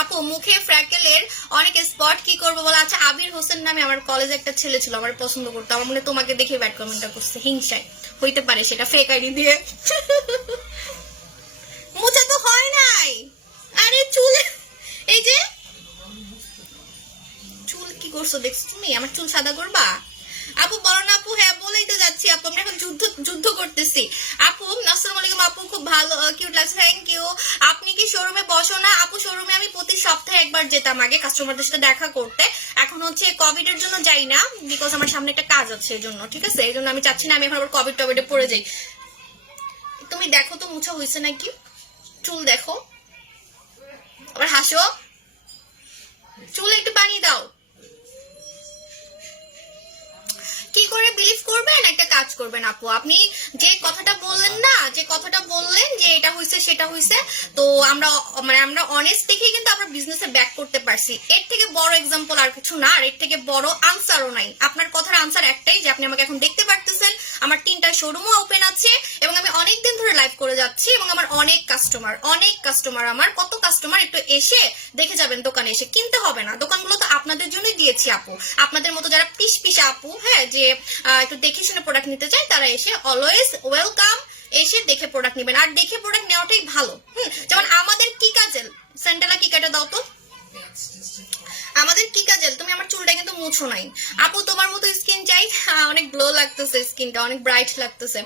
আপু মুখে ফ্র্যাকেলের অনেক স্পট, কি করবো বলো? আচ্ছা, আবির হোসেন নামে আমার কলেজে একটা ছেলে ছিল, আমার পছন্দ করতো। আমার মনে তোমাকে দেখে ব্যাড কমেন্টটা করছে, হিংসায় হইতে পারে, সেটা ফেক আইডি দিয়ে। মুছে তো হয় নাই। আরে চুল, এই যে চুল কি করছো দেখছো তুমি? আমার চুল সাদা করবা? আপু বলো না আপু। হ্যাঁ বলেই তো যাচ্ছি আপু, আমরা এখন যুদ্ধ করতেছি। আপু আসসালামু আলাইকুম আপু, খুব ভালো কিউট লাগছে, থ্যাংক ইউ। আপনি কি শোরুমে বসো না? আপু শোরুমে আমি প্রতি সপ্তাহে একবার যেতাম আগে কাস্টমারদের সাথে দেখা করতে, এখন হচ্ছে কোভিড এর জন্য যাই না, বিকজ আমার সামনে একটা কাজ আছে এই জন্য, ঠিক আছে? এই জন্য আমি চাচ্ছি না আমি এখন আবার কোভিডে পড়ে যাই। তুমি দেখো তো মুছা হয়েছে নাকি, চুল দেখো, আবার হাসো, চুল একটু পানি দাও। কি করে বিলিভ করবেন? একটা কাজ করবেন আপু, আপনি যে কথাটা বললেন না, যে কথাটা বললেন যে এটা হইছে সেটা হইছে, তো আমরা অনেস্ট দেখেই কিন্তু আমরা বিজনেসে ব্যাক করতে পারছি। এর থেকে বড় এক্সাম্পল আর কিছু না, আর এর থেকে বড় আনসারও নাই। আপনার কথার আনসার একটাই যে আপনি আমাকে এখন দেখতে পারতেছেন, আমার 3টা শোরুমও ওপেন আছে এবং আমি অনেকদিন ধরে লাইভ করে যাচ্ছি এবং আমার অনেক কাস্টমার, আমার কত কাস্টমার, একটু এসে দেখে যাবেন। দোকানে এসে কিনতে হবে না, দোকানগুলো তো আপনাদের জন্যই দিয়েছি আপু। আপনাদের মতো যারা পিস আপু, হ্যাঁ, যে একটু দেখে শুনে প্রোডাক্ট নিতে চায়, তারা এসে অলওয়েজ ওয়েলকাম, এসে দেখে প্রোডাক্ট নেবেন। আর দেখে প্রোডাক্ট নেওয়াটাই ভালো। যেমন আমাদের কি কাজেল স্যান্ডেলা কি কাটা দাও তো, আমাদের কি কাজেল, তুমি আমার চুলটা কিন্তু মুছো নাই আপু, তোমার মতো স্কিন চাই। অনেক গ্লো লাগতেছে, স্কিনটা অনেক ব্রাইট লাগতেছে।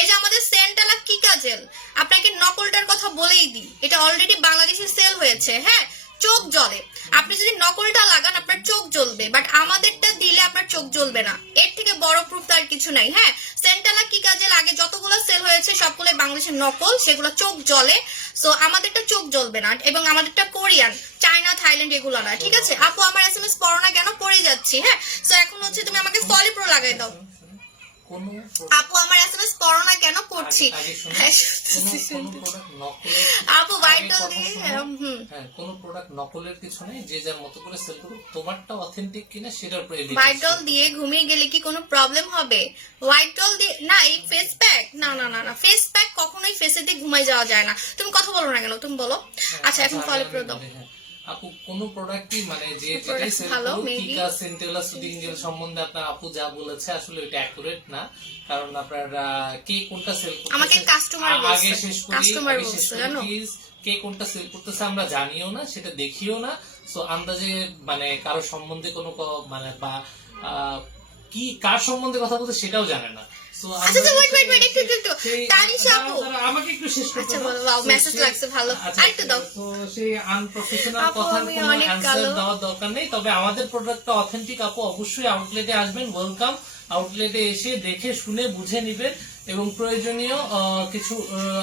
এই যে আমাদের সেন্টালা কি কাজেল, আপনাকে নকলটার কথা বলেই দিই, এটা অলরেডি বাংলাদেশে সেল হয়েছে। হ্যাঁ, চোখ জ্বলে, আপনি যদি নকলটা লাগান আপনার চোখ জ্বলবে, বাট আমাদেরটা দিলে আপনার চোখ জ্বলবে না। এর থেকে বড় প্রুফ তো আর কিছু নাই। হ্যাঁ, সেন্টালা কি কাজেল আগে যতগুলো সেল হয়েছে সবগুলো বাংলাদেশের নকল, সেগুলো চোখ জ্বলে, সো আমাদেরটা চোখ জ্বলবে না। এবং আমাদেরটা কোরিয়ান, চায়না, থাইল্যান্ড এগুলো না, ঠিক আছে? আপু আমার এসএমএস পড়ো না কেন? পড়ে যাচ্ছি। হ্যাঁ, সো এখন হচ্ছে তুমি আমাকে ফলিপ্রো লাগাই দাও। আপু আমার এসএমএস পড়ো না কেন? পড়ছি। আপু ভাইটাল দিয়ে কোন প্রোডাক্ট নকলের কিছু নেই, যে যার মতো করে সেল করুক, তোমারটা অথেন্টিক কিনা সেটার উপরে। ভাইটাল দিয়ে ঘুমিয়ে গেলে কি কোনো প্রবলেম হবে? হোয়াইটল দিয়ে না, এই ফেস প্যাক না, ফেস প্যাক কখনোই ফেসে দিয়ে ঘুমাই যাওয়া যায় না। তুমি কথা বলো না কেন, তুমি বলো। আচ্ছা এখন ফলিপ্রো দাও। আপু কোন প্রোডাক্টই মানে যে যেটাই সেল করুক, টিকা, সেন্টেলা, সুদিং জেল সম্বন্ধে আপনার আপু যা বলেছে আসলে এটা অ্যাকুরেট না, কারণ আপনারা কে কোনটা সেল করতেছে আমাকে কাস্টমার বলছে, আগে শেষ করি, কে কোনটা সেল করতেছে আমরা জানিও না, সেটা দেখিও না। সো আন্দাজে মানে কারো সম্বন্ধে কোনো মানে বা কি কার সম্বন্ধে কথা বলতে সেটাও জানে না। আমাকে একটু শেষ করতে দাও। মেসেজ লাগছে ভালো, আরেকটু দাও। তো সেই আনপ্রফেশনাল কথার কোনো অ্যানসার দেওয়ার দরকার নেই। তবে আমাদের প্রোডাক্টটা অথেন্টিক আপু, অবশ্যই আউটলেটে আসবেন, ওয়েলকাম। আউটলেটে এসে দেখে শুনে বুঝে নেবেন এবং প্রয়োজনীয় কিছু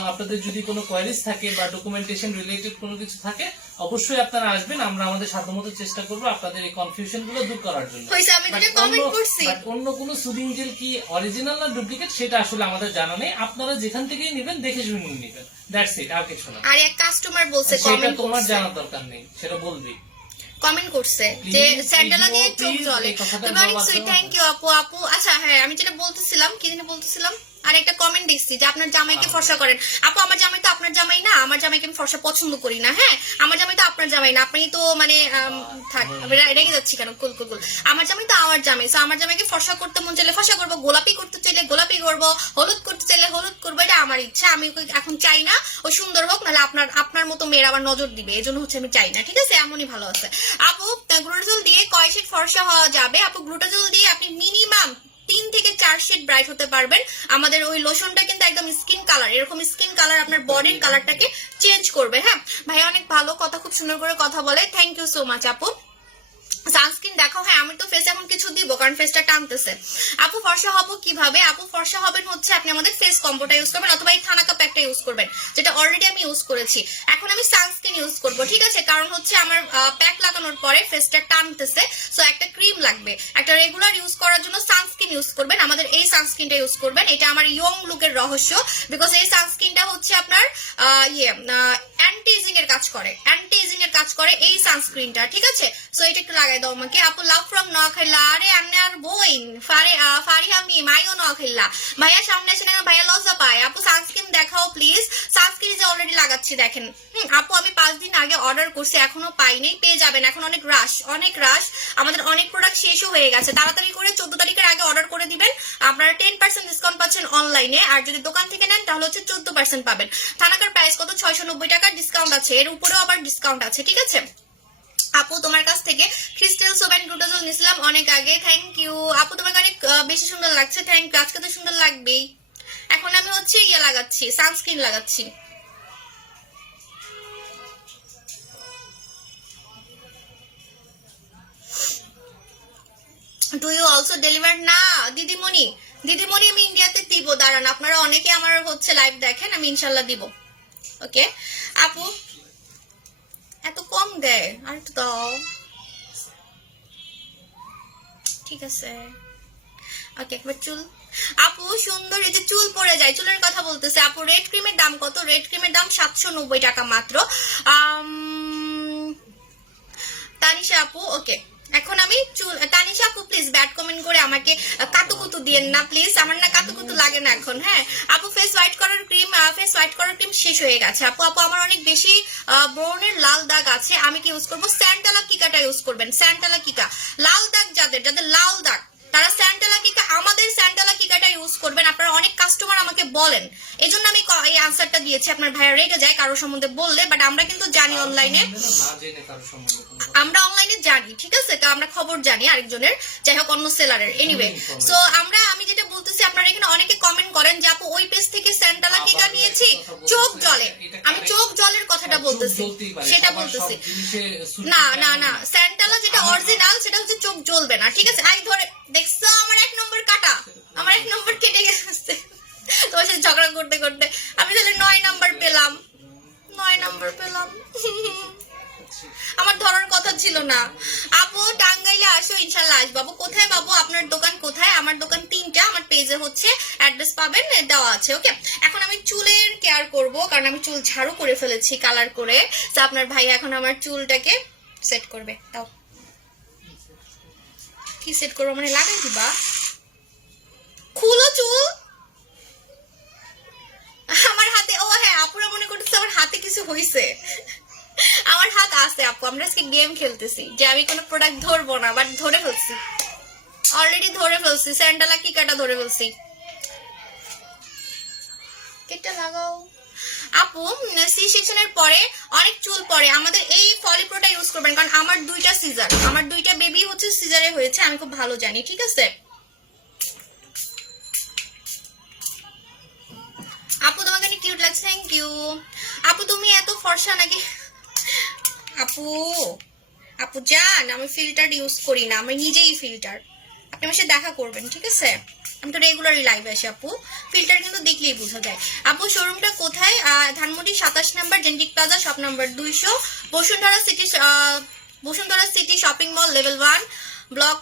আপনাদের যদি কোনো কোয়ারিজ থাকে বা ডকুমেন্টেশন রিলেটেড কোনো কিছু থাকে, অবশ্যই আপনারা আসবেন। আমরা আমাদের সাধ্যমতো চেষ্টা করবো আপনাদের এই কনফিউশন গুলো দূর করার জন্য। অন্য কোনো সুদিং জেল কি অরিজিনাল না ডুপ্লিকেট সেটা আসলে আমাদের জানা নেই, আপনারা যেখান থেকেই নেবেন দেখে শুনে নেবেন, দ্যাটস ইট, আর কিছু না। আর এক কাস্টমার বলছে সেটা তোমার জানার দরকার নেই, সেটা বলবি। কমেন্ট করছে যে স্যান্ডেলা দিয়ে চোখ জ্বলে। তুমি অনেক সুইট, থ্যাংক ইউ আপু। আপু আচ্ছা হ্যাঁ, আমি যেটা বলতেছিলাম, কি জানি বলতেছিলাম, আর একটা কমেন্ট দেখছি যে আপনার জামাইকে ফর্সা করেন। আপু আমার জামাই তো আপনার জামাই না, আমার জামাইকে আমি ফর্সা পছন্দ করি না। হ্যাঁ, আমার জামাই তো আপনার জামাই না, আপনি তো মানে থাক, রেগে যাচ্ছি কেন, কুল কুল কুল। আমার জামাই তো আমার জামাই, তো আমার জামাইকে ফর্সা করতে মন চাইলে ফর্সা করবো, গোলাপি করতে চাইলে গোলাপি করবো, হলুদ করতে চাইলে হলুদ করবো, এটা আমার ইচ্ছা। আমি এখন চাই না ও সুন্দর হোক, নাহলে আপনার মতো মেয়ের আবার নজর দিবে, এই জন্য হচ্ছে আমি চাই না। ঠিক আছে, এমনই ভালো আছে। আপু গ্লুটাজল দিয়ে কয় শেড ফর্সা হওয়া যাবে? আপু গ্লুটাজল দিয়ে আপনি মিনিমাম 3 থেকে 4 শেড ব্রাইট হতে পারবেন। আমাদের ওই লোশনটা কিন্তু একদম স্কিন কালার, এরকম স্কিন কালার আপনার বডির কালারটাকে চেঞ্জ করবে। হ্যাঁ ভাই, অনেক ভালো কথা, খুব সুন্দর করে কথা বলে, থ্যাংক ইউ সো মাচ আপু। সানস্ক্রিন দেখাও। হ্যাঁ, আমি তো ফেসে এখন কিছু দিব কারণ ফেসটা টানতেছে। আপু ফর্সা হবো কিভাবে? আপু ফর্সা হবেন হচ্ছে আপনি আমাদের ফেস কম্বোটা ইউজ করবেন, অথবা এই থানাকা প্যাকটা ইউজ করবেন, যেটা অলরেডি আমি ইউজ করেছি। এখন আমি সানস্ক্রিন ইউজ করবো, ঠিক আছে, কারণ হচ্ছে আমার প্যাক লাগানোর পরে ফেসটা টানতেছে, সো একটা ক্রিম লাগবে। একটা রেগুলার ইউজ করার জন্য সানস্ক্রিন ইউজ করবেন, আমাদের এই সানস্ক্রিনটা ইউজ করবেন। এটা আমার ইয়ং লুকের রহস্য, বিকজ এই সানস্ক্রিনটা হচ্ছে আপনার অ্যান্টি এজিং এর কাজ করে, অ্যান্টি এজিং এর কাজ করে এই সানস্ক্রিনটা, ঠিক আছে। সো এটা একটু লাগাই দাও আমাকে। আপু লাভ ফ্রম নোয়াখাইলা। আরে আমি আর বইন ফারিহা মি মাইও নোয়াখাইলা। ভাইয়া সামনে আসে না, ভাইয়া লজ্জা পায়। আপু সানস্ক্রিন দেখাও প্লিজ। সানস্ক্রিন যে অলরেডি লাগাচ্ছি দেখেন। আপু আমি 5 দিন আগে অর্ডার করছি, এখনো পাইনি, পেয়ে যাবেন। এখন অনেক রাশ, অনেক রাশ, আমাদের অনেক প্রোডাক্ট শেষও হয়ে গেছে। তাড়াতাড়ি করে 14 তারিখের আগে অর্ডার করে দিবেন, আপনারা 10% ডিসকাউন্ট পাচ্ছেন অনলাইনে, আর যদি দোকান থেকে নেন তাহলে হচ্ছে 14% পাবেন। থানাকার প্রাইস কত? 690 টাকা ডিসকাউন্ট আছে, এর উপরেও আবার ডিসকাউন্ট আছে, ঠিক আছে। আপু তোমার কাছ থেকে ক্রিস্টাল সোপ এন্ড গ্লুটাজল নিছিলাম অনেক আগে, থ্যাংক ইউ আপু, তোমাকে অনেক বেশি সুন্দর লাগছে, থ্যাংক ইউ। আজকে তো সুন্দর লাগবেই। এখন আমি হচ্ছে ইয়ে লাগাচ্ছি, সানস্ক্রিন লাগাচ্ছি। Do you also deliver? না দিদিমণি, দিদিমণি আমি ইন্ডিয়াতে দিব, দাঁড়ান, আপনারা অনেকে আমার হচ্ছে লাইভ দেখেন, আমি ইনশাল্লাহ দিব। ওকে আপু, এত কম দেয়, আর একটু দাও, ঠিক আছে। ওকে একবার চুল, আপু সুন্দর, এই যে চুল পড়ে যায়, চুলের কথা বলতেছে। আপু রেড ক্রিমের দাম কত? রেড ক্রিমের দাম 790 টাকা মাত্র। তানিশা আপু, ওকে এখন আমি চুল, তানিশা আপু প্লিজ ব্যাড কমেন্ট করে আমাকে কাতুকুতু দিয়েন না প্লিজ, আমার না কাতুকুতু লাগে না এখন। হ্যাঁ আপু ফেস হোয়াইট করার ক্রিম, ফেস হোয়াইট করার ক্রিম শেষ হয়ে গেছে আপু। আপু আমার অনেক বেশি ব্রনের লাল দাগ আছে, আমি কি ইউজ করবো? স্যান্টালা কিকাটা ইউজ করবেন, স্যান্টালা কিকা। লাল দাগ যাদের, যাদের লাল দাগ তারা স্যান্টালা কিকা, আমাদের স্যান্টালা কিকাটা ইউজ করবেন। আপনারা অনেক কাস্টমার আমাকে বলেন, এই জন্য আমি এই আনসারটা দিয়েছি। আপনার ভাইয়া রেগে যায় কারো সম্বন্ধে বললে, বাট আমরা কিন্তু জানি অনলাইনে, আমরা অনলাইনে জানি, ঠিক আছে, তো আমরা খবর জানি আরেকজনের, যাই হোক অন্য সেলারের। এনিওয়ে সো আমি যেটা বলতেছি, আপনারা এখানে অনেকে কমেন্ট করেন যে আপু ওই পেজ থেকে স্যান্টালা কিকা নিয়েছি, চোখ জ্বলে। আমি চোখ জলের কথাটা বলতেছি, সেটা বলতেছি না না না, স্যান্টালা যেটা অরিজিনাল সেটা হচ্ছে চোখ জ্বলবে না, ঠিক আছে। আই ধরে দেখছো আমার 1 নম্বর কাটা, আমার 1 নম্বর কেটে গেছে তোমার সাথে ঝগড়া করতে করতে। আমি তাহলে 9 নাম্বার পেলাম, 9 নাম্বার পেলাম। আমার ধরার কথা ছিল না। আপু টাঙ্গাইলে আসো, ইনশাল্লাহ আসবো। আপু কোথায় পাবো? আপনার দোকান কোথায়? আমার দোকান 3টা, আমার পেজে হচ্ছে অ্যাড্রেস পাবেন, দেওয়া আছে। ওকে এখন আমি চুলের কেয়ার করব, কারণ আমি চুল ঝাড়ু করে ফেলেছি কালার করে। তো আপনার ভাই এখন আমার চুলটাকে সেট করবে। তাও কি সেট করবো মানে লাগাই দিবা? খুলো চুল আমার হাতে। ও হ্যাঁ, আপুরা মনে করতেছে আমার হাতে কিছু হয়েছে, আমার হাত আছে আপু। আমরা আজকে গেম খেলতেছি যে আমি কোনো প্রোডাক্ট ধরবো না, বাট ধরে ফেলছি, অলরেডি ধরে ফেলছি। স্যান্ডালা কিকাটা ধরে ফেলছি, কেটে লাগাও আপু। সি সেকশনের পরে অনেক চুল পরে, আমাদের এই ফলিপ্রোটা ইউজ করবেন, কারণ আমার 2টা সিজার, আমার 2টা বেবি হচ্ছে সিজারে হয়েছে, আমি খুব ভালো জানি, ঠিক আছে। আপু তোমাকে অনেক কিউট লাগছে, থ্যাংক ইউ আপু। তুমি এত ফর্সা নাকি আপু? আপু জান আমি ফিল্টার ইউজ করি না, আমি নিজেই ফিল্টার, আপনি আমার সাথে দেখা করবেন, ঠিক আছে। আমি তো রেগুলারই লাইভে আসি আপু, ফিল্টার কিন্তু দেখলেই বোঝা যায়। আপু শোরুমটা কোথায়? ধানমন্ডি 27 নম্বর genetic plaza, shop number 200, Bashundhara city shopping mall, level 1, block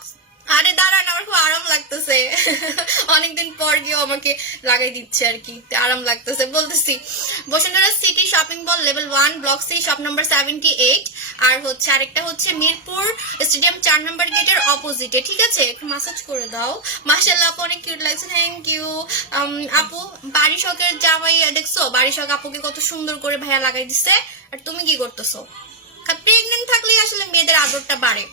আরে দাঁড়ান, আমার খুব আরাম লাগতেছে। অনেকদিন পর গিয়ে আমাকে লাগাই দিচ্ছে আর কি, আরাম লাগতেছে বলতেছি। Bashundhara city shopping mall level 1 block C shop number 78। আর হচ্ছে আরেকটা হচ্ছে মিরপুর স্টেডিয়াম 4 নম্বর গেটের অপোজিটে, ঠিক আছে? একটু মাসাজ করে দাও। মাশাআল্লাহ আপু অনেক কিউট লাগছে, থ্যাংক ইউ। আপু বাড়ি শখের জামাই দেখছো? বাড়ি শখ আপুকে কত সুন্দর করে ভাইয়া লাগাই দিচ্ছে। আর তুমি কি করতেছো? প্রেগনেন্ট থাকলে আসলে মেয়েদের আদরটা বাড়ে।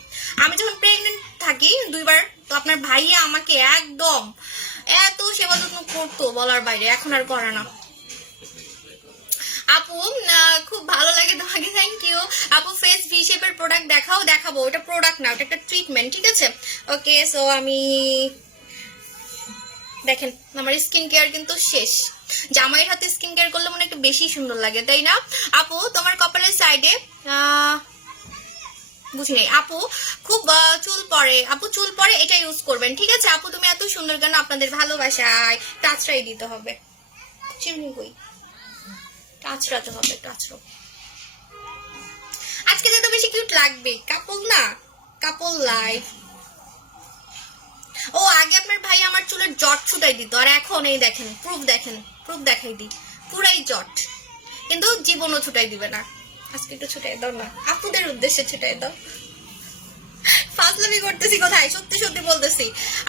আমি যখন প্রেগনেন্ট থাকি 2 বার, তো আপনার ভাইয়া আমাকে একদম এত সেবা যত্ন করতো বলার বাইরে, এখন আর করে না। আপু খুব ভালো লাগে তোমাকে, থ্যাংক ইউ। আপু ফেস ভি শেপের প্রোডাক্ট দেখাবো। ওটা প্রোডাক্ট না, ওটা একটা ট্রিটমেন্ট, ঠিক আছে? ওকে, সো আমি দেখেন আমার স্কিন কেয়ার কিন্তু শেষ। জামাইয়ের হাতে স্কিন কেয়ার করলে মনে একটু বেশি সুন্দর লাগে, তাই না? আপু তোমার কপালের সাইডে বুঝি নাই। আপু খুব চুল পড়ে, আপু চুল পড়ে, এটা ইউজ করবেন, ঠিক আছে? আপু তুমি এত সুন্দর কেন? আপনাদের ভালোবাসায় টাচরাই দিতে হবে। চিমনি কই? টাচরাতে হবে, টাচরো। আজকে যত বেশি কিউট লাগবে, কাপল না, কাপল লাইফ। ও আগে আপনার ভাই আমার চুলের জট ছুটাই দিত, আর এখন এই দেখেন, প্রুফ দেখাই দিই, পুরাই জট, কিন্তু জীবনও ছুটাই দিবে না। আজকে একটু ছুটাই দাও না, আপুদের উদ্দেশ্যে ছুটাই দাও। ফাজলামি করতেছি কোথায়, সত্যি সত্যি বলতেছি।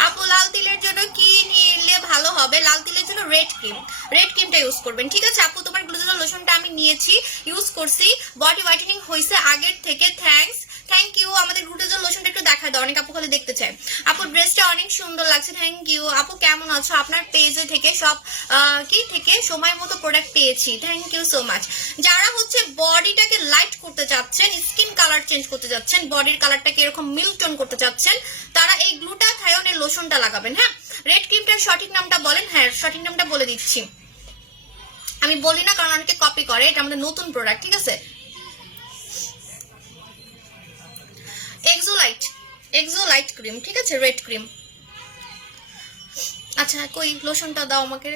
আপু লাল তিলের জন্য কি নিলে ভালো হবে? লাল তিলের জন্য রেড ক্রিমটা ইউজ করবেন, ঠিক আছে? আপু তোমার গ্লুজেল লোশনটা আমি নিয়েছি, ইউজ করছি, বডি হোয়াইটেনিং হয়েছে আগের থেকে, থ্যাংক ইউ। আমাদের গ্লুটেজল লোশনটা একটু দেখা দাও, অনেক আপু খালি দেখতে চায়। আপু ড্রেসটা অনেক সুন্দর লাগছে, থ্যাংক ইউ। আপু কেমন আছো? আপনার পেজে থেকে সব থেকে সময় মতো প্রোডাক্ট পেয়েছি, থ্যাংক ইউ সো মাচ। যারা হচ্ছে বডিটাকে লাইট করতে চাচ্ছেন, স্কিন কালার চেঞ্জ করতে চাচ্ছেন, বডির কালারটাকে এরকম মিল্ক টোন করতে চাচ্ছেন, তারা এই গ্লুটাথায়োনের লোশনটা লাগাবেন। হ্যাঁ, রেড ক্রিমটার সঠিক নামটা বলেন। হ্যাঁ, সঠিক নামটা বলে দিচ্ছি, আমি বলি না কারণ অনেকে কপি করে, এটা আমাদের নতুন প্রোডাক্ট, ঠিক আছে? এক্সোলাইট ক্রিম, ঠিক আছে? Red cream. আচ্ছা কই লোশনটা দাও আমাকে,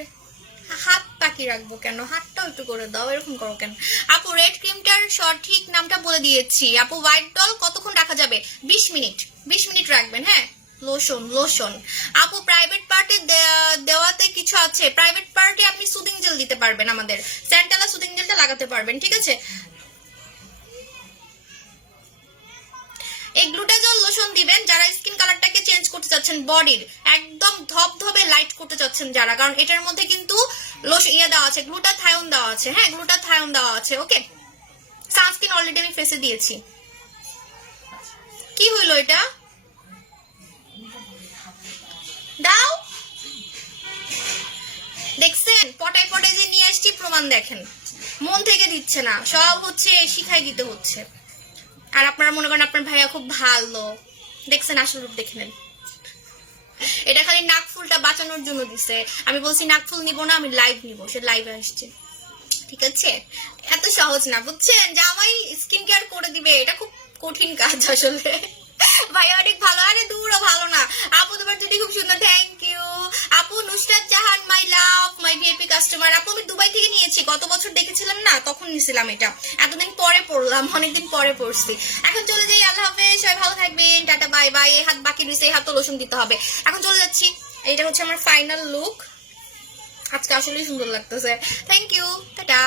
হাতটা কি রাখবো কেন, হাতটাও একটু করে দাও, এরকম করো কেন? আপু রেড ক্রিমটার সঠিক নামটা বলে দিয়েছি। আপু হোয়াইট ডল কতক্ষণ রাখা যাবে? 20 মিনিট রাখবেন। হ্যাঁ, লোশন। আপু প্রাইভেট পার্টে দেওয়াতে কিছু আছে? প্রাইভেট পার্টে আপনি সুদিং জেল দিতে পারবেন, আমাদের স্যান্টালা সুদিং জেলটা লাগাতে পারবেন, ঠিক আছে? এই গ্লুটাজল লোশন দিবেন যারা স্কিন কালারটাকে চেঞ্জ করতে চাচ্ছেন, বডির একদম ধবধবে লাইট করতে চাচ্ছেন যারা, কারণ এটার মধ্যে কিন্তু দেওয়া আছে, গ্লুটাথায়োন দেওয়া আছে। হ্যাঁ, গ্লুটাথায়োন দেওয়া আছে। ওকে, সানস্ক্রিন অলরেডি আমি ফেসে দিয়েছি। কি হইলো এটা? দাও, দেখছেন পটায় যে নিয়ে আসছি, প্রমাণ দেখেন, মন থেকে দিচ্ছে না, সব হচ্ছে শিখাই দিতে হচ্ছে। আর আপনারা মনে করেন আপনার ভাইয়া খুব ভালো, দেখছেন আসল রূপ দেখে নেন। এটা খালি নাকফুলটা বাঁচানোর জন্য দিছে, আমি বলছি নাকফুল নিব না, আমি লাইভ নিব, সে লাইভে আসছে, ঠিক আছে? এত সহজ না, বুঝছেন? জামাই স্কিন কেয়ার করে দিবে, এটা খুব কঠিন কাজ আসলে। ভাইয়া অনেক ভালো, আরে দূরও ভালো না। আপু তোমার দুটি খুব সুন্দর, থ্যাংক ইউ। আপু নুসরাত জাহান, মাই লাভ, মাই ভিআইপি কাস্টমার। আপু আমি দুবাই থেকে নিয়েছি, গত বছর দেখেছিলাম না, তখন নিয়েছিলাম এটা, এতদিন পরে পড়লাম, অনেকদিন পরে পড়ছি। এখন চলে যাই, আল্লাহ হাফেজ, সবাই ভালো থাকবেন, টাটা বাই বাই। এই হাত বাকি রয়েছে, এই হাত তো লোশন দিতে হবে। এখন চলে যাচ্ছি, এইটা হচ্ছে আমার ফাইনাল লুক। আজকে আসলেই সুন্দর লাগতেছে, থ্যাংক ইউ, টাটা।